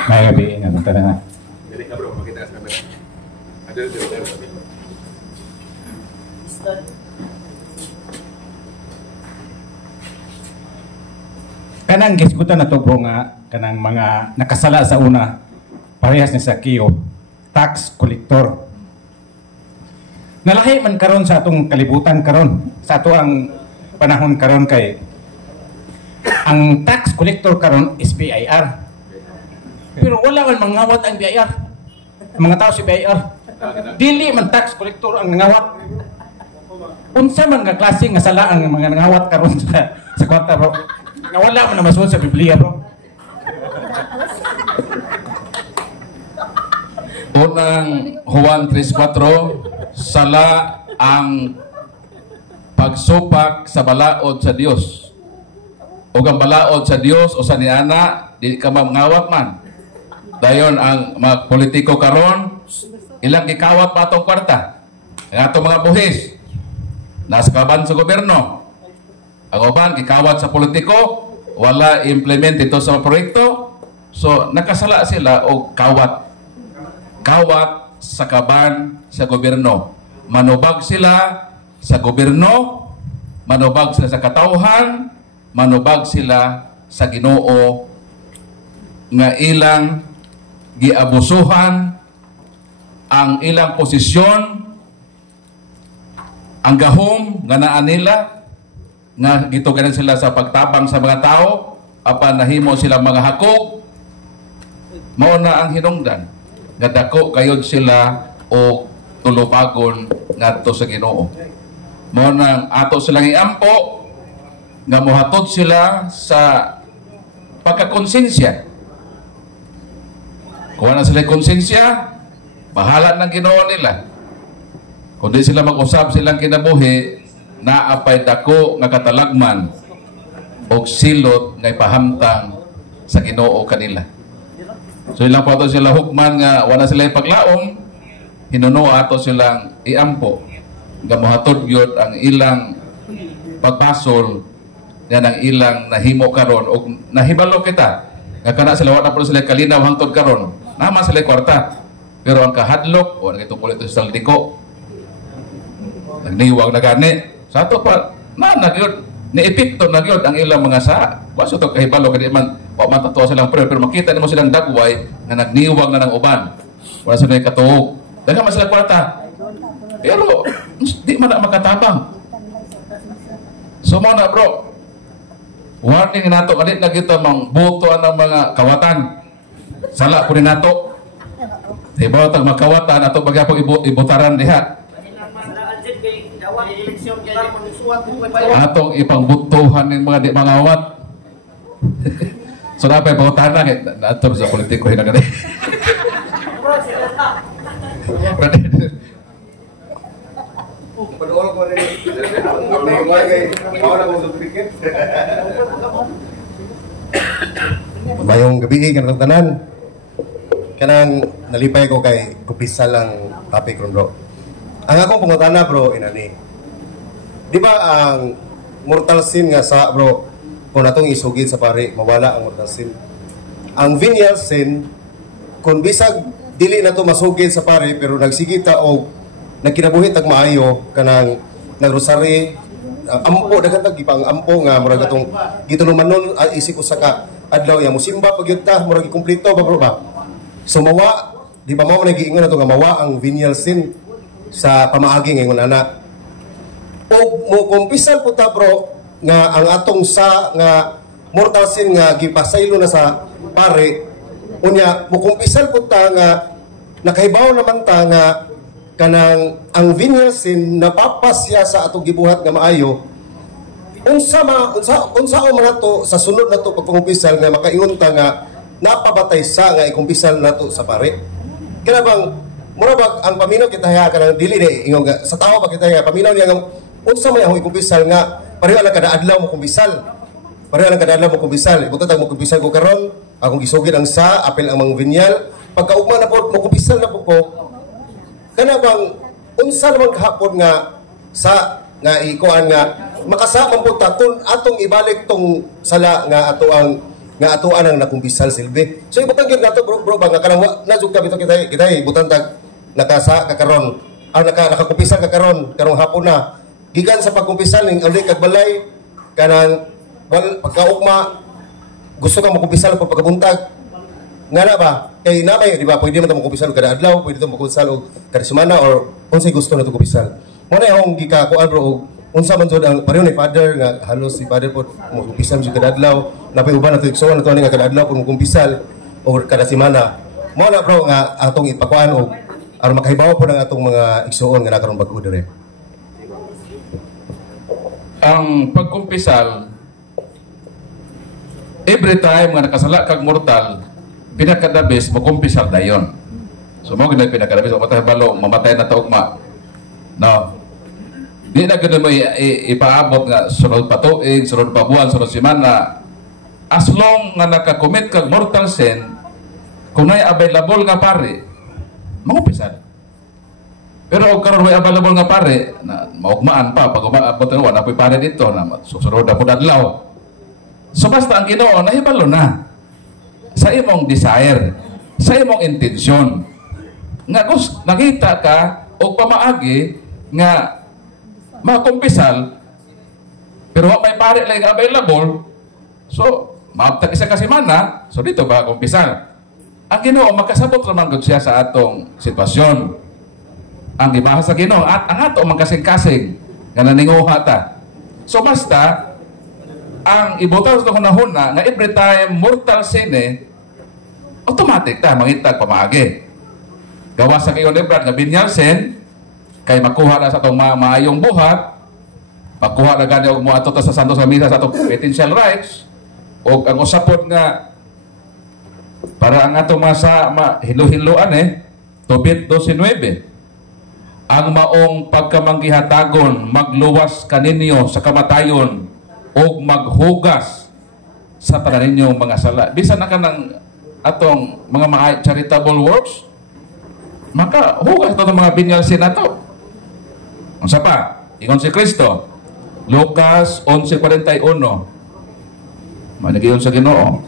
May gabi nga nang tanong. Kanang gisgutan na to bro nga kanang mga nakasala sa una parehas ni sa Kiyo tax collector. Nalahi man karon sa atong kalibutan karon sa ato ang panahon karon kay ang tax collector karon is BIR. Pero wala man mangawat ang BIR. Ang mga tao si BIR. Dili man tax collector ang nangawat. Unsa man nga klase nga sala ang mga nangawat karon sa kwarta bro? Nga wala man na masuod sa Biblia bro. Unang Juan 3:4, sala ang pagsupak sa balaod sa Dios. O ang balaod sa Dios o sa niana, di ka mangawat man. Dayon ang mga politiko karon, ilang gikawat pa atong kwarta. Ang atong mga buhis, nasa kaban sa gobyerno. Ang uban, gikawat sa politiko, wala implement ito sa proyekto. So, nakasala sila o kawat. Kawat sa kaban sa gobyerno. Manubag sila sa gobyerno, manubag sila sa katawhan, manubag sila sa Ginoo nga ilang giabusuhan ang ilang posisyon, ang gahom nga naa nila nga gituganan sila sa pagtabang sa mga tao apan nahimo sila mga hakog. Mao na ang hinungdan nga dako kayod sila o tulubagon ngadto sa Ginoo. Mao nang ato silang iampo nga mohatod sila sa pagkakonsensya. Kung wala sila konsensya, bahala ng Ginoo nila. Kung di sila mag-usab silang kinabuhi, naapay dako nga katalagman o silot nga ipahamtang sa Ginoo kanila. So ilang pa sila hukman nga wala sila ipaglaom, hinuno ato silang iampo nga mohatod gyud ang ilang pagbasol nga ng ilang nahimo karon og nahibalo kita nga kana sila wala pa sila kalinaw hangtod karon. Nama sila kwarta. Pero ang kahadlok o nagitungkol ito sa saldiko, nagniwag na gani. Sa ato pa, nagyod, ni-epikto nagyod ang ilang mga sa. Waso ito kahibalo, kaya man, pamatatua silang prayer. Pero makita mo silang dagway na nagniwag na ng uban. Wala sila yung katuhog. Daga man sila kwarta. Pero, di man na makatabang. So muna bro, warning nato, kalit na kita mang boto ng mga kawatan. Sala po rin nato. Diba tag makawatan ato bagapong ibutaran diha. Atong ipangbutuhan ng mga di mangawat. So dapat ibutaran na ato sa politiko hinagani. Mayong gabi kanang tanan. Kanang nalipay ko kay kupisal lang topic ron bro. Ang akong pangutana bro inani. Di ba ang mortal sin nga sa bro kung natong isugid sa pare mawala ang mortal sin. Ang venial sin kung bisag dili na to masugid sa pare pero nagsigita og nagkinabuhi tag maayo kanang nagrosary ampo daghang tag gipang ampo nga murag atong gitulumanon isip usa ka adlaw ya musimba pagyud ta murag ikumpleto ba bro ba. So mawa, di ba mo nag-iingon na ito nga mawa ang venial sin sa pamaagi ngayon anak. O mo kumpisan po ta bro nga ang atong sa nga mortal sin nga gipasaylo na sa pare unya mo kumpisan po ta nga nakahibaw naman ta nga kanang ang venial sin napapasya sa atong gibuhat nga maayo. Unsa o mga to sa sunod na to pagkumpisal nga makaingon ta nga napabatay sa nga ikumpisal nato sa pare. Kaya bang mura bang ang paminaw kita ya kanang dili ni ingon sa tao ba kita ya paminaw niya nga unsa may ako ikumpisal nga pareho lang kada adlaw mo kumpisal. Pareho lang kada adlaw mo kumpisal. Ibutan mo kumpisal ko karon, akong gisugid ang sa apel ang mga vinyal. Pagkaugma na po mo kumpisal na po ko. Kana bang unsa naman kahapon nga sa nga ikuan nga makasama po ta kung atong ibalik tong sala nga atoan ang nakumpisal silbi. So ibutan gyud nato bro ba nga kanang na jud ka bitaw kita ibutan tag nakasa kakaron nakakumpisal kakaron karong hapon na gikan sa pagkumpisal ning uli kag balay kanang pagkaugma gusto ka makumpisal pag pagkabuntag nga na ba kay namay di ba pwede man ta makumpisal kada adlaw pwede ta makumpisal og kada semana or unsay gusto nato kumpisal mo na yung gikakuan bro unsa man jud ang pareho ni father nga halos si father po mo kumpisal jud kada adlaw napay uban nato igsoon nato nga kada adlaw po mo kumpisal o kada semana mo na bro nga atong ipakuan og aron makahibaw po ng atong mga igsoon nga nakaron bag-o dire. Ang pagkumpisal every time nga nakasala kag mortal pinakadabis mo kumpisal dayon. So mo gid pinakadabis matay balo mamatay na taugma. No. Di na gano'n mo ipaabot nga sunod pa tuig, sunod pa buwan, sunod semana. As long nga nakakommit kag mortal sin, kung na'y available nga pare, makumpisal. Pero kung karon may available nga pare, na maugmaan pa, pag umaabot na wala po'y pare dito, na susunod na po dadlaw. So basta ang Ginoo, nahibalo na. Sa imong desire, sa imong intensyon. Nga nakita ka, o pamaagi, nga makumpisal pero may pare lang available so maabtag isa ka semana so dito ba kumpisal ang Ginoo makasabot naman gud siya sa atong sitwasyon ang gibahas sa Ginoo at ang ato magkasing-kasing nga naninguha ta so basta ang ibutaw sa hunahuna nga every time mortal sin automatic ta mangitag pamaagi gawa sa kayo ni Brad nga binyal sin kay makuha na sa itong maayong buhat, makuha na gani og moadto ta sa Santos nga Misa sa itong potential rights, o ang usapod nga para ang atong hilo-hiloan Tobit 12:9 ang maong pagkamanggihatagon magluwas kaninyo sa kamatayon o maghugas sa tanan ninyong mga sala. Bisan na ka ng atong mga charitable works, maka hugas ito ng mga binyal sin nato. Unsa pa? Ingon si Kristo. Lucas 11:41. Managiyon sa Ginoo.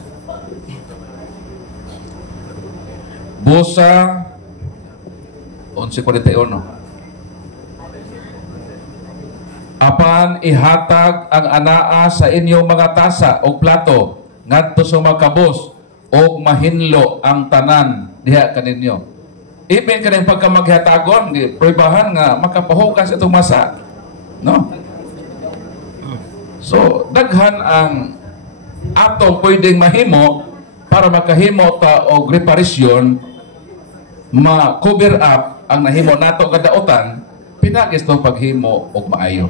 Busa 11:41. Apan ihatag ang anaa sa inyong mga tasa o plato ngadto sa makabos o mahinlo ang tanan diha kaninyo. Even kanang pagkamaghatagon, probahan nga makapahugas itong masa. No? So, daghan ang atong pwedeng mahimo para makahimo ta og reparisyon, ma-cover up ang nahimo nato kadautan, pinagis to paghimo og maayo.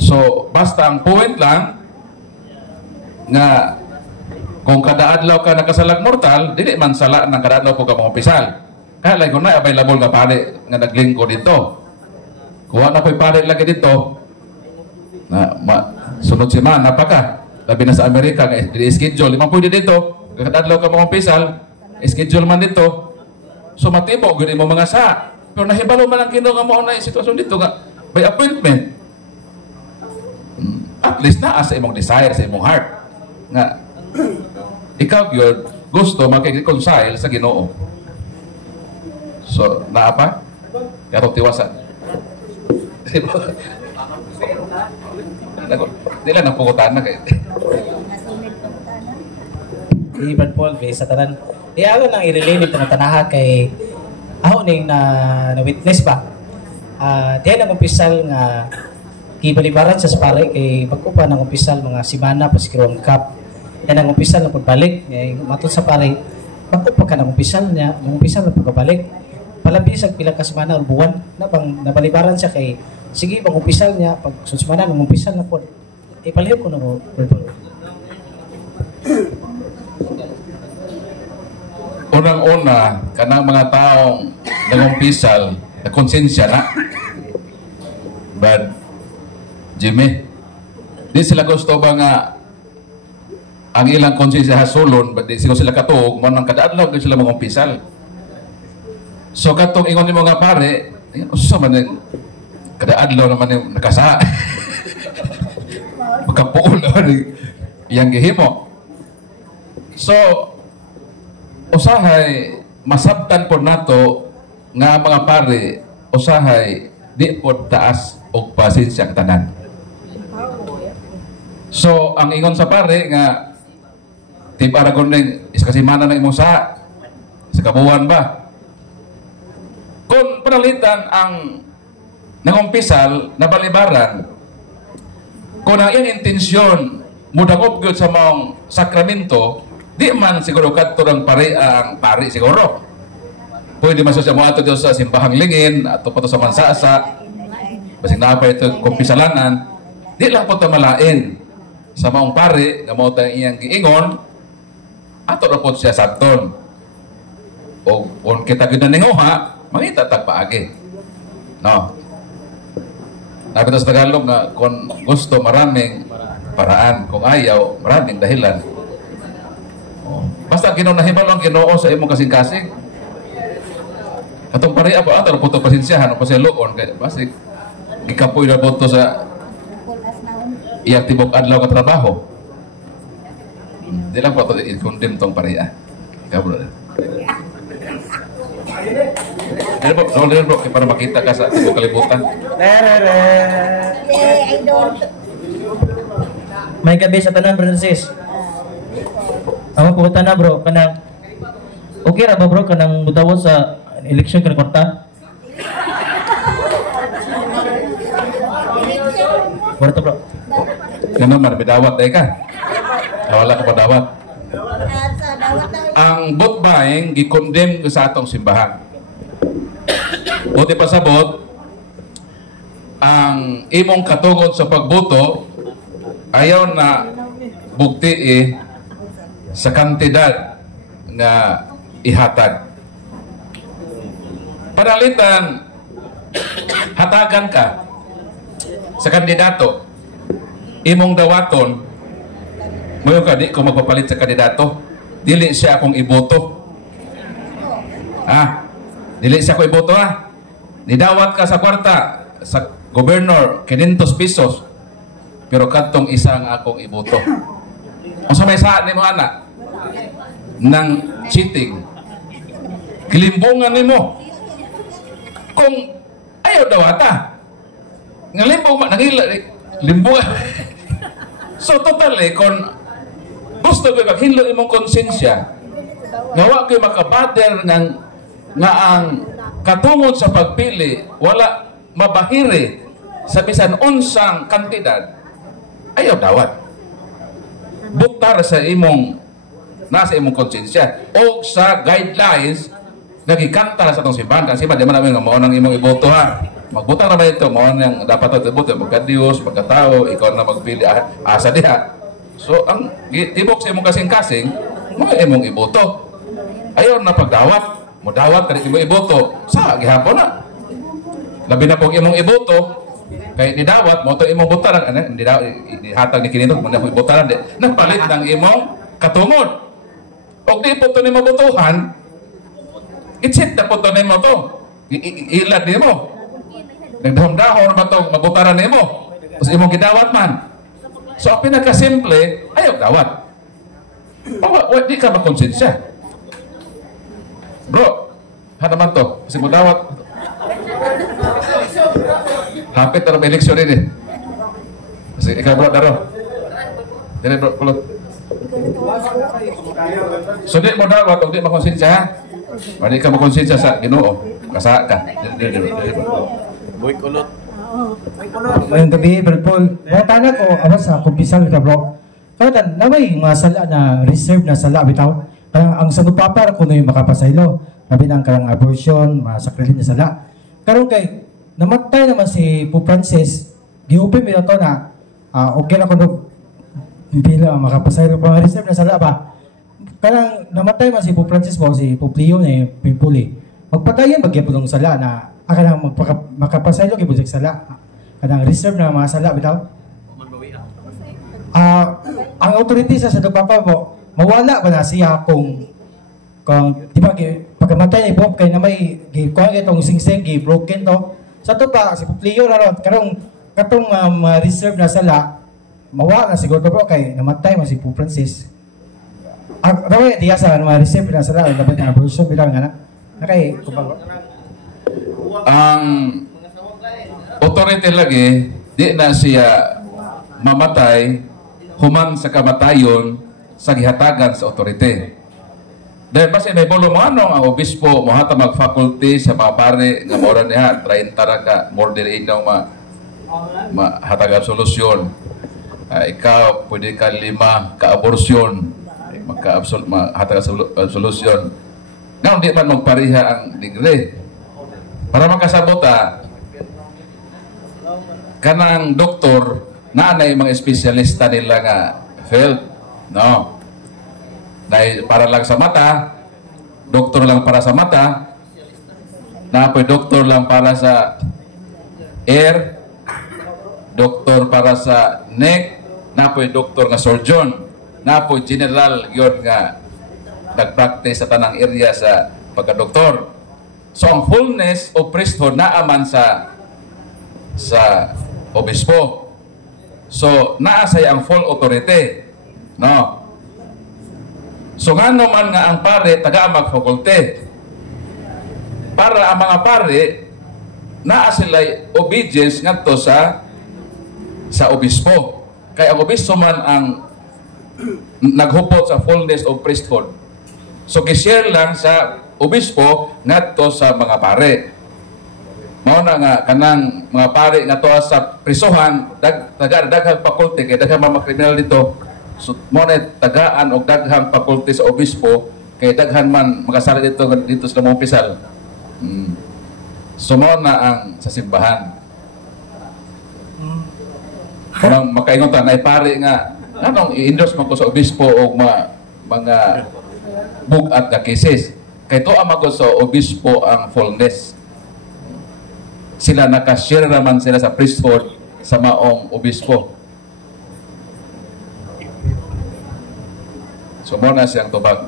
So, basta ang point lang nga kung kada adlaw ka nakasalag mortal, dili man sala ng kada adlaw po ka mangumpisal. Kaya lang kung na available nga pare nga naglingko dito. Kuha na po'y pare lagi dito. Na sunod semana pa ka. Labi na sa Amerika, i-schedule. Limang pwede dito. Kada adlaw ka mangumpisal, schedule man dito. So matibo, gano'n mo mga sa. Pero nahibalo man ang Ginoo nga mo na yung sitwasyon dito nga by appointment. At least na sa imong desire, sa imong heart. Nga, ikaw yun, gusto makikreconcile sa Ginoo. So, naa pa? Katong tiwasan. Di lang ang pukutan na kayo. Ibad Paul, sa tanan. Ako nang i-relate ito na tanaha kay ako ning na-witness ba. Diyan ang umpisal nga kibalibaran sa pare kay pag-upa ng umpisal mga simana pa si Kirong Cup. Yan ang umpisal na pagbalik. Matod sa pare, pag-upa ka ng umpisal niya, ang umpisal na pagbalik. Palabis ang pila ka semana o buwan na bang nabalibaran siya kay sige, pag-umpisal niya, pag semana ng umpisal na po. Ipalihip ko na mo. Unang-una, kanang mga taong nangumpisal, na konsensya na. Brad Jimmy. Di sila gusto ba nga ang ilang konsensya hasulon, but di sila katuog, mo nang kadaadlaw, di sila mga umpisal. So katong ingon ni mga pare, usa man yung kadaadlaw naman yung nakasa. Magkapuol naman yung gihimo. So, usahay, masabtan po nato nga mga pare, usahay, di po taas o pasensya katanan. So, ang ingon sa pare nga, Tip Aragon na iskasimana na imong sa kabuuan ba? Kung panalitan ang nangumpisal na balibaran, kung ang iyang intensyon mudagob gyud sa maong sakramento, di man siguro kadto ang pari siguro. Pwede man siya mo ato sa simbahang lingin, ato pa to sa mansasa, basig na pa ito kumpisalanan, di lang po malain sa maong pari, nga mo iyang giingon, ato na po siya sabton. O kung kita gyud na ninguha, mangita tagpaagi. No? Sabi sa Tagalog nga, kung gusto maraming paraan, kung ayaw, maraming dahilan. Oh. Basta ginunahibal ang Ginoo sa imong kasing-kasing. Atong pareha po, ato po ito pasensyahan, o pasiluon, kaya basta ikapoy na po ito sa iyang tibok adlaw ka trabaho. Hindi lang po ito i-condemn itong pareha. Ikaw bro. Dito po, para makita ka sa tibok kalibutan. May gabi sa tanan, brother sis. Ako po na bro, kanang okay ra ba bro kanang mudawat sa election kanang kwarta? Kwarta bro. Ganun man, bidawat ka. Wala ka pa dawat. Ang vote buying, gi-condemn sa atong simbahan. Buti pa sabot, ang imong katungod sa pagboto, ayaw na bugti sa kantidad nga ihatag. Panalitan, hatagan ka sa kandidato, imong dawaton, ngayon ka, di ko magpapalit sa kandidato, dili siya akong iboto. Dili siya akong iboto Nidawat ka sa kwarta, sa gobernador, 500 pesos, pero katong isang akong iboto. Kung sa may saan ni mo anak, ng cheating, kilimbungan ni mo. Kung ayaw dawata, nga limbungan. So totally, kung gusto ko maghinlo imong konsensya, nawa ko makabater nga ang katungod sa pagpili, wala mabahiri sa bisan unsang kantidad, ayaw dawat. Buktar sa nasa imong konsensya o sa guidelines nagikanta sa itong simbahan. Kasi di man namin nga mao nang imong iboto magbutang na ba ito, mao nang dapat ito iboto, magka-Diyos, magka-tao, ikaw na magpili asa diha. So ang tibok sa imong kasing-kasing, mga imong iboto. Ayaw na pagdawat, mo dawat kani imong iboto, sa gihapon na. Labi na pong imong iboto, kay nidawat mo to imong botaran, hindi hatag ni kininot mo na botaran di. Nagpalit ng imong katungod. Og di po to nimo botohan, itsit na po to nimo to. Ilad nimo. Nagdahom-dahon ba to mabotaran nimo? Tapos imong gidawat man. So ang pinaka-simple, ayaw dawat. Di ka makonsensya. Bro, naman to. Kasi mo dawat. Hapit na may eleksyon rin Kasi ikaw bro, daro. Dili bro, kulot. So di mo dawat, di makonsensya ha? Di ka makonsensya sa Ginoo. Kasa ka. Boy kulot. Ngayong gabi, Brad Paul, tana ko, awas sa kumpisal ka bro. Kaya namay mga sala na reserve na sala, bitaw. Kaya ang sanupapar kung yung makapasaylo, sabi ng karang abortion, mga sakrilin na sala. Karon kay, namatay naman si Pope Francis, giupin mo ito na, okay na kung pila makapasaylo pa, reserve na sala ba? Kaya namatay man si Pope Francis mo, si Pope Leo na yung Pimpuli. Magpatayan, magyapon ng sala na, akala makapasaylo, kibusik sala. kanang reserve na mga sala bitaw. Ang authority sa nagpapa po, mawala ba na siya kung di ba pagkamatay ni Bob kay na may kuha itong sing-sing broken to. Sa to pa si Puplio na ron katong reserve na sala mawala siguro bro kay namatay man si Pope Francis. Rawa diya sa mga reserve na sala dapat na abortion bilang nga na kay kumbaga Ang authority lagi di na siya mamatay human sa kamatayon sa gihatagan sa authority. Dahil basta may bolo mo ang obispo mohata mag-faculty sa mga pare nga mora niya 30 ra ka more than inaw mahatagan solusyon. Ikaw pwede ka 5 ka abortion mahatagan solusyon. Ngayon di man magpariha ang degree. Para makasabota kanang doktor naanay mga espesyalista nila nga field, no? Para lang sa mata, doktor lang para sa mata, napoy doktor lang para sa ear, doktor para sa neck, napoy doktor nga surgeon, napoy general yun nga nag-practice sa tanang area sa pagka-doktor. So ang fullness of priesthood naaman sa obispo. So, naasay ang full authority. No? So, nga naman nga ang pare, taga mag-faculty. Para ang mga pare, naasilay obedience nga to sa obispo. Kaya ang obispo man ang naghupot sa fullness of priesthood. So, kishare lang sa obispo nga to sa mga pare. Mao na nga kanang mga pare nga tuwa sa prisuhan daghang faculty kay daghang mga kriminal dito, so mo na tagaan og daghang faculty sa obispo kay daghan man makasala dito sa mga opisyal. So mo na ang sa simbahan. Kanang makaingon ta nay pare nga anong i-endorse man ko sa obispo og mga bugat nga cases kay tuwa man ko sa obispo ang fullness. Sila nakashare naman sila sa priesthood sa maong obispo. So mo na siyang tubag.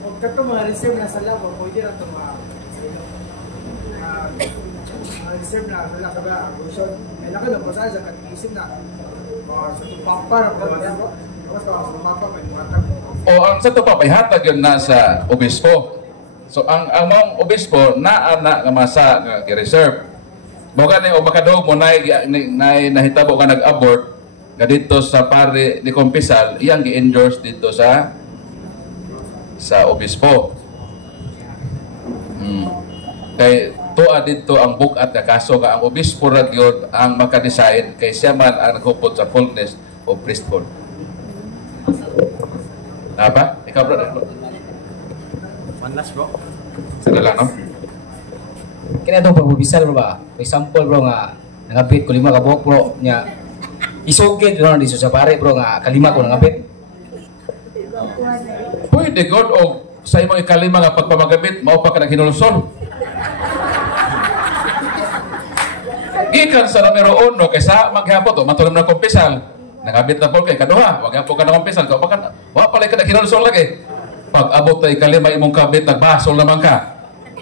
Kung kato mga reserve na sala ko, pwede na ito mga reserve na sala ka ba, abortion. May laka lang pasaya sa kag-isip na sa tupapa na ba yan bro? Tapos sa tupapa may muhatag. O ang sa tupapa, ihatag yun na sa obispo. So ang maong obispo na nga masa nga i-reserve. Baga ni o makadog mo nahitabo ka nag-abort nga dito sa pare ni Kompisal, iyang gi-endorse dito sa obispo. Kay tuwa dito ang bukat nga kaso nga ang obispo ra gyud ang maka-decide kay siya man ang naghupot sa fullness of priesthood. Apa? Ikaw bro? One last bro. Sige lang, no? Kaya itong pagbubisal bro ba? For example bro nga, nangapit ko 5 ka buhok bro, niya isugid bro dito sa pare bro nga kalima ko nangapit. Pwede God o sa imong ikalima nga pagpamagamit, mao pa ka naghinulsol. Gikan sa numero 1 kaysa maghapon to, matulom na kompisal. Nangabit na po kay kaduha, wag po ka na kompisal, wa pala ka naghinulsol lagi. Pag abot na ikalima imong kabit, nagbasol naman ka.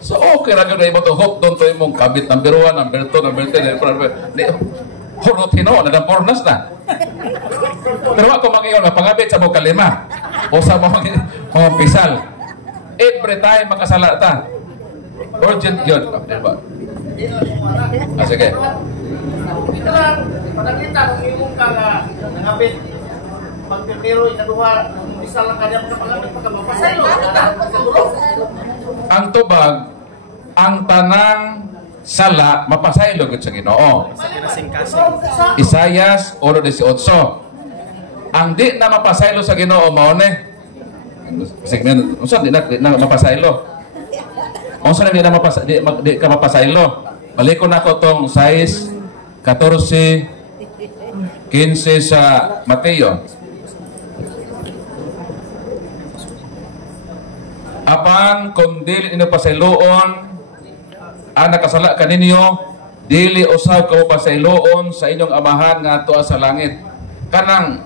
So okay ra gyud imo to hope don to imong kabit number 1, number 2, number 3, hurot hino na pornas na. Pero ako mangingon nga pangabit sa mong kalima o sa mga pisal. Every time makasala ta. Urgent yun. Diba? Sige. Ito lang, panagkita kung imong ka nangabit. Pagpipiro, ikaduha, isa lang kanya mga pangabit pagkamapasaylo. Ang tubag, ang tanang sala mapasaylo gud sa Ginoo. Isayas 1:18. Ang di na mapasaylo sa Ginoo mao ni segment unsa di na mapasaylo. Unsa di na di ka mapasaylo. Balikon nako tong 6:14-15 sa Mateo. Apan kung dili inyo pasayloon ang nakasala kaninyo, dili usaw ka mapasayloon sa inyong amahan nga tuwa sa langit. Kanang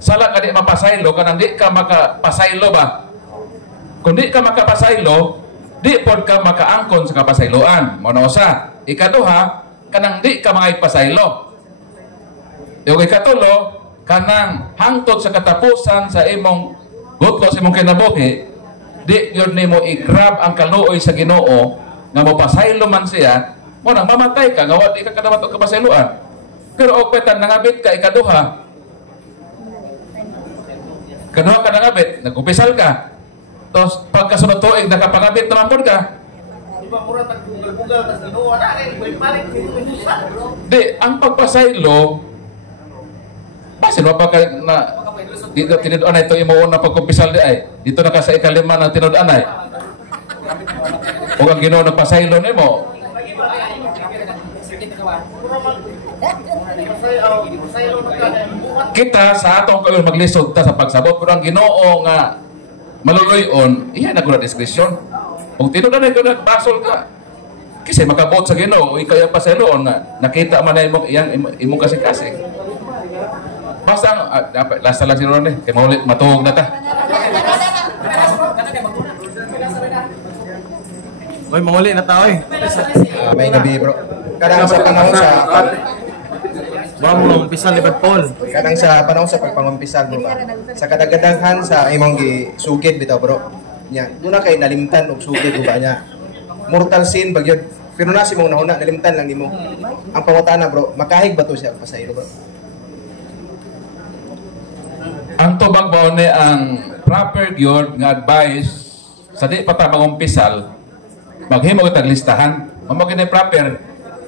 sala ka di mapasaylo, kanang di ka makapasaylo ba? Kung di ka makapasaylo, di pod ka makaangkon sa kapasayloan. Muna usa. Ikaduha, kanang di ka makapasaylo. Yung ikatulo, kanang hangtod sa katapusan sa imong gutlo sa imong kinabuhi, di yun nimo i-grab ang kaluoy sa Ginoo nga mapasaylo man siya, mo nang mamatay ka nga di ka kadamat og kapasayloan. Pero og petan nangabit ka ikaduha ka nangabit, nagkumpisal ka. Tapos pagkasunod tuig nakapangabit naman pod ka. Di ba mura tag-bugal-bugal tas Ginoo na kay balik Di ang pagpasaylo basin pa ka na dito tinud-an ito imo una pagkumpisal di ay. Dito na ka sa ikalima na tinud-an ay. Ug ang Ginoo nagpasaylo nimo. Kita sa atong kayo maglisod ta sa pagsabot pero ang Ginoo nga maluluyon, iya na guna diskresyon. Kung tinud-an ay nagbasol ka, kasi makabot sa Ginoo, ikaw yung pasayloon nga nakita man na imong kasing-kasing. Basta last lang si Ronnie, kay maulit matuog na ta. Oy, mauli na tao eh. May gabi bro. Kanang sa panahon sa Baka mo lang umpisa ni Brad Paul. kanang sa panahon sa pagpangumpisal bro. Sa kadagdagan sa imong gisugid bitaw bro. Nya, duna kay nalimtan og sugid ba niya. Mortal sin bagyod. Pero na si mong nahuna nalimtan lang nimo. Ang pangutana bro, makahig ba to siya pasaylo bro? Ang tubag ba ni ang proper gyud nga advice sa di pa ta magumpisal, maghimo tag listahan. Mamo kini proper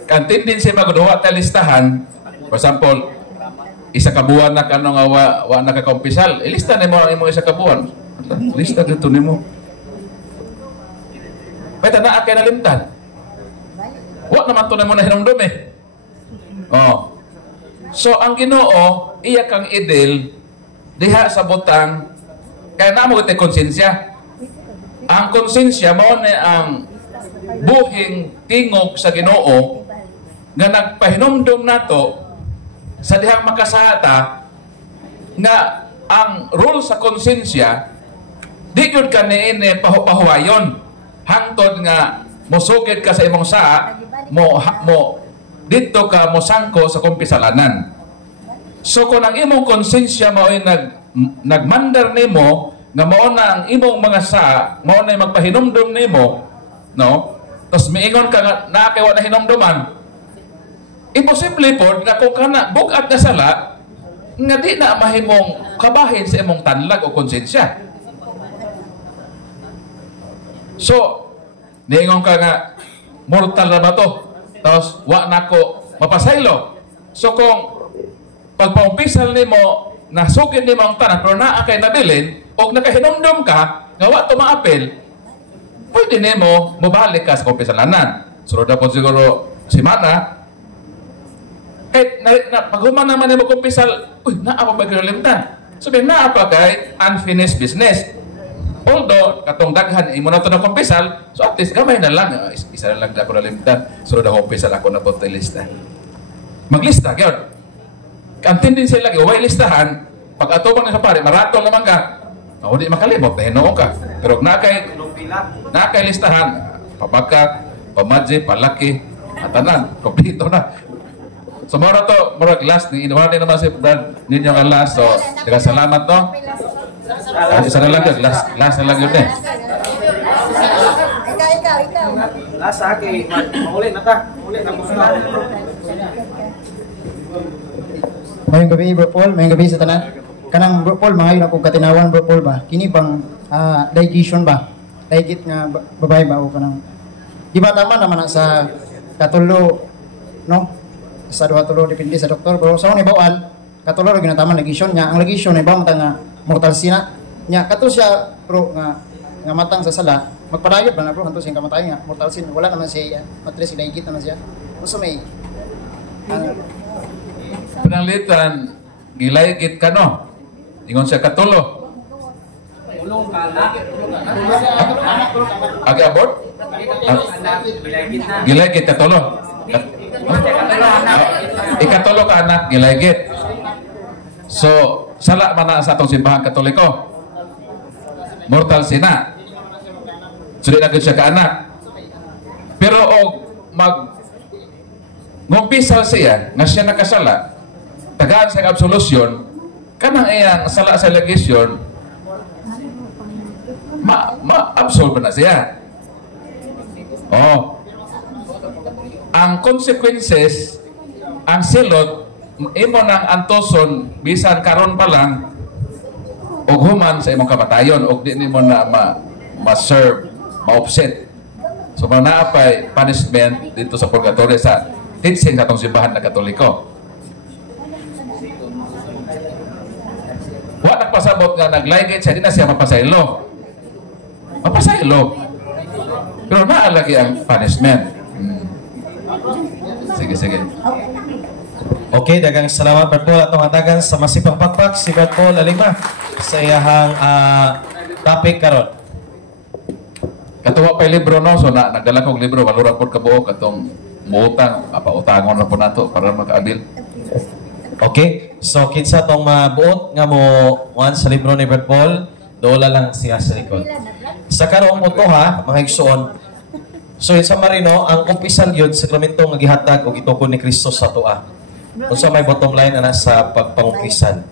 kan tendency magduwa ta listahan. For example, isa ka buwan na kano nga wa nakakumpisal, ilista nimo ang imong isa ka buwan. Lista dito nimo. Pwede na kay nalimtan. Wa naman to nimo na hinumdum eh. Oh. So ang Ginoo iya kang idil diha sa butang kaya namo iti konsensya. Ang konsensya mao ni ang buhing tingog sa Ginoo nga nagpahinumdum nato sa dihang makasahata nga ang rule sa konsensya di gyud kaniini pahuwayon hangtod nga mosugid ka sa imong saa mo dito ka mosangko sa kumpisalanan. So kung ang imong konsensya mao ay nagmandar nimo nga mao na ang imong mga saa, mao na magpahinumdum nimo, no? Tapos miingon ka nga na kay wa na hinumduman. Imposible pod nga kung kana bugat na sala nga di na mahimong kabahin sa imong tanlag o konsensya. So, niingon ka nga mortal na ba to? Tapos wa nako mapasaylo. So kung pagpaumpisal nimo nasugid nimo ang tanan pero naa kay nabilin o nakahinumdum ka nga wa tumaapil, pwede nimo mobalik ka sa kumpisalanan. Sunod na po siguro simana kahit paghuman naman nimo kumpisal, uy, naa pa ba kinalimtan? Sabi, naa pa kay unfinished business. Although, katong daghan, imo na ito na kumpisal, so at least gamay na lang. Isa na lang na ako nalimtan. Sunod na kumpisal ako na po ito lista. Maglista, gano'n. Ang tendency lagi, huwag listahan, pag atubang na sa pare, maratol naman ka, hindi makalimot, hinoon ka. Pero nakay listahan, pabagkat, pamadji, palaki, atanan, kompleto na. So, mura to, mura last, inuwan din naman si Brad ninyo nga last, so, tira salamat, no? Isa na lang yun, last na lang yun eh. Ikaw. Last sa akin, mauli na ta. Mauli na mo sila. Mayong gabi Bro Paul, mayong gabi sa tanan. Kanang Bro Paul, mga yun akong katinawan Bro Paul ba? Kini bang digestion ba? Digit nga babae ba o kanang di ba tama naman na sa katulo, no? Sa duha-tulo depende sa doktor, pero sa ni bawal katulo ra ginatama digestion nya. Ang digestion ay ba mata nga mortal sina nya kato siya bro nga matang sa sala magpadayot ba na bro hanto siyang kamatay nga mortal sin wala naman siya matres digit naman siya. Usa may Pananglitan, gilaygit ka no? Ingon siya katulo. Agi abort? Gilaygit katulo. Ikatulo ka anak, gilaygit. So, sala man na sa atong simbahan Katoliko. Mortal sina. Suli na siya ka anak. Pero ngumpisal siya nga siya nakasala, tagaan sa absolusyon, kanang iyang sala sa legisyon, ma-absolve na siya. Ang consequences, ang silot, imo nang antoson, bisan karon pa lang, og human sa imong kamatayon, og di nimo na ma-serve, ma-offset. So, manaapay punishment dito sa purgatory sa teaching sa itong simbahan na Katoliko. Wa nagpasabot nga naglaygit siya, di na siya mapasaylo. Mapasaylo. Pero naalagi ang punishment. Sige. Okay, dagang salamat Brad Paul atong hatagan sa masipang pakpak si Brad Paul Alima sa iyahang topic karon. Katuwa pa libro no, so nagdala kong libro, walura po kabuok atong muutang, papautangon na po nato para makaabil. Okay, so kinsa tong mabuot nga mo sa libro ni Brad Paul, dola lang siya sa likod. Sa karong mo to ha, mga igsoon. So in summary no, ang umpisal yun, sakramento nga gihatag o gitukod ni Kristo sa tua. Kung sa may bottom line ana sa pagpangumpisan,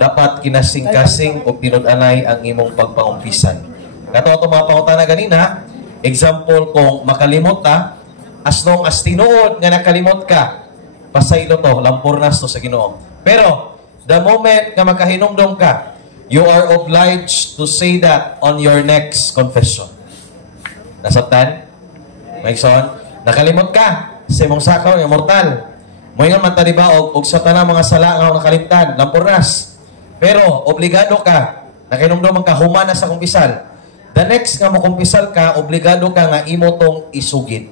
dapat kinasing-kasing o tinud-anay ang imong pagpangumpisan. Kato ito mga pangutana ganina, example kung makalimot ka, as long as tinuod nga nakalimot ka, pasaylo to, lampurnas to sa Ginoo. Pero, the moment nga makahinumdom ka, you are obliged to say that on your next confession. Nasabtan? Maigsoon? Nakalimot ka sa imong sakaw, yung mortal. Moingon man ta diba, og sa tanang mga sala nga nakalimtan, lampurnas. Pero, obligado ka, nakahinumdom ka, humana sa kumpisal. The next nga makumpisal ka, obligado ka nga imo tong isugid.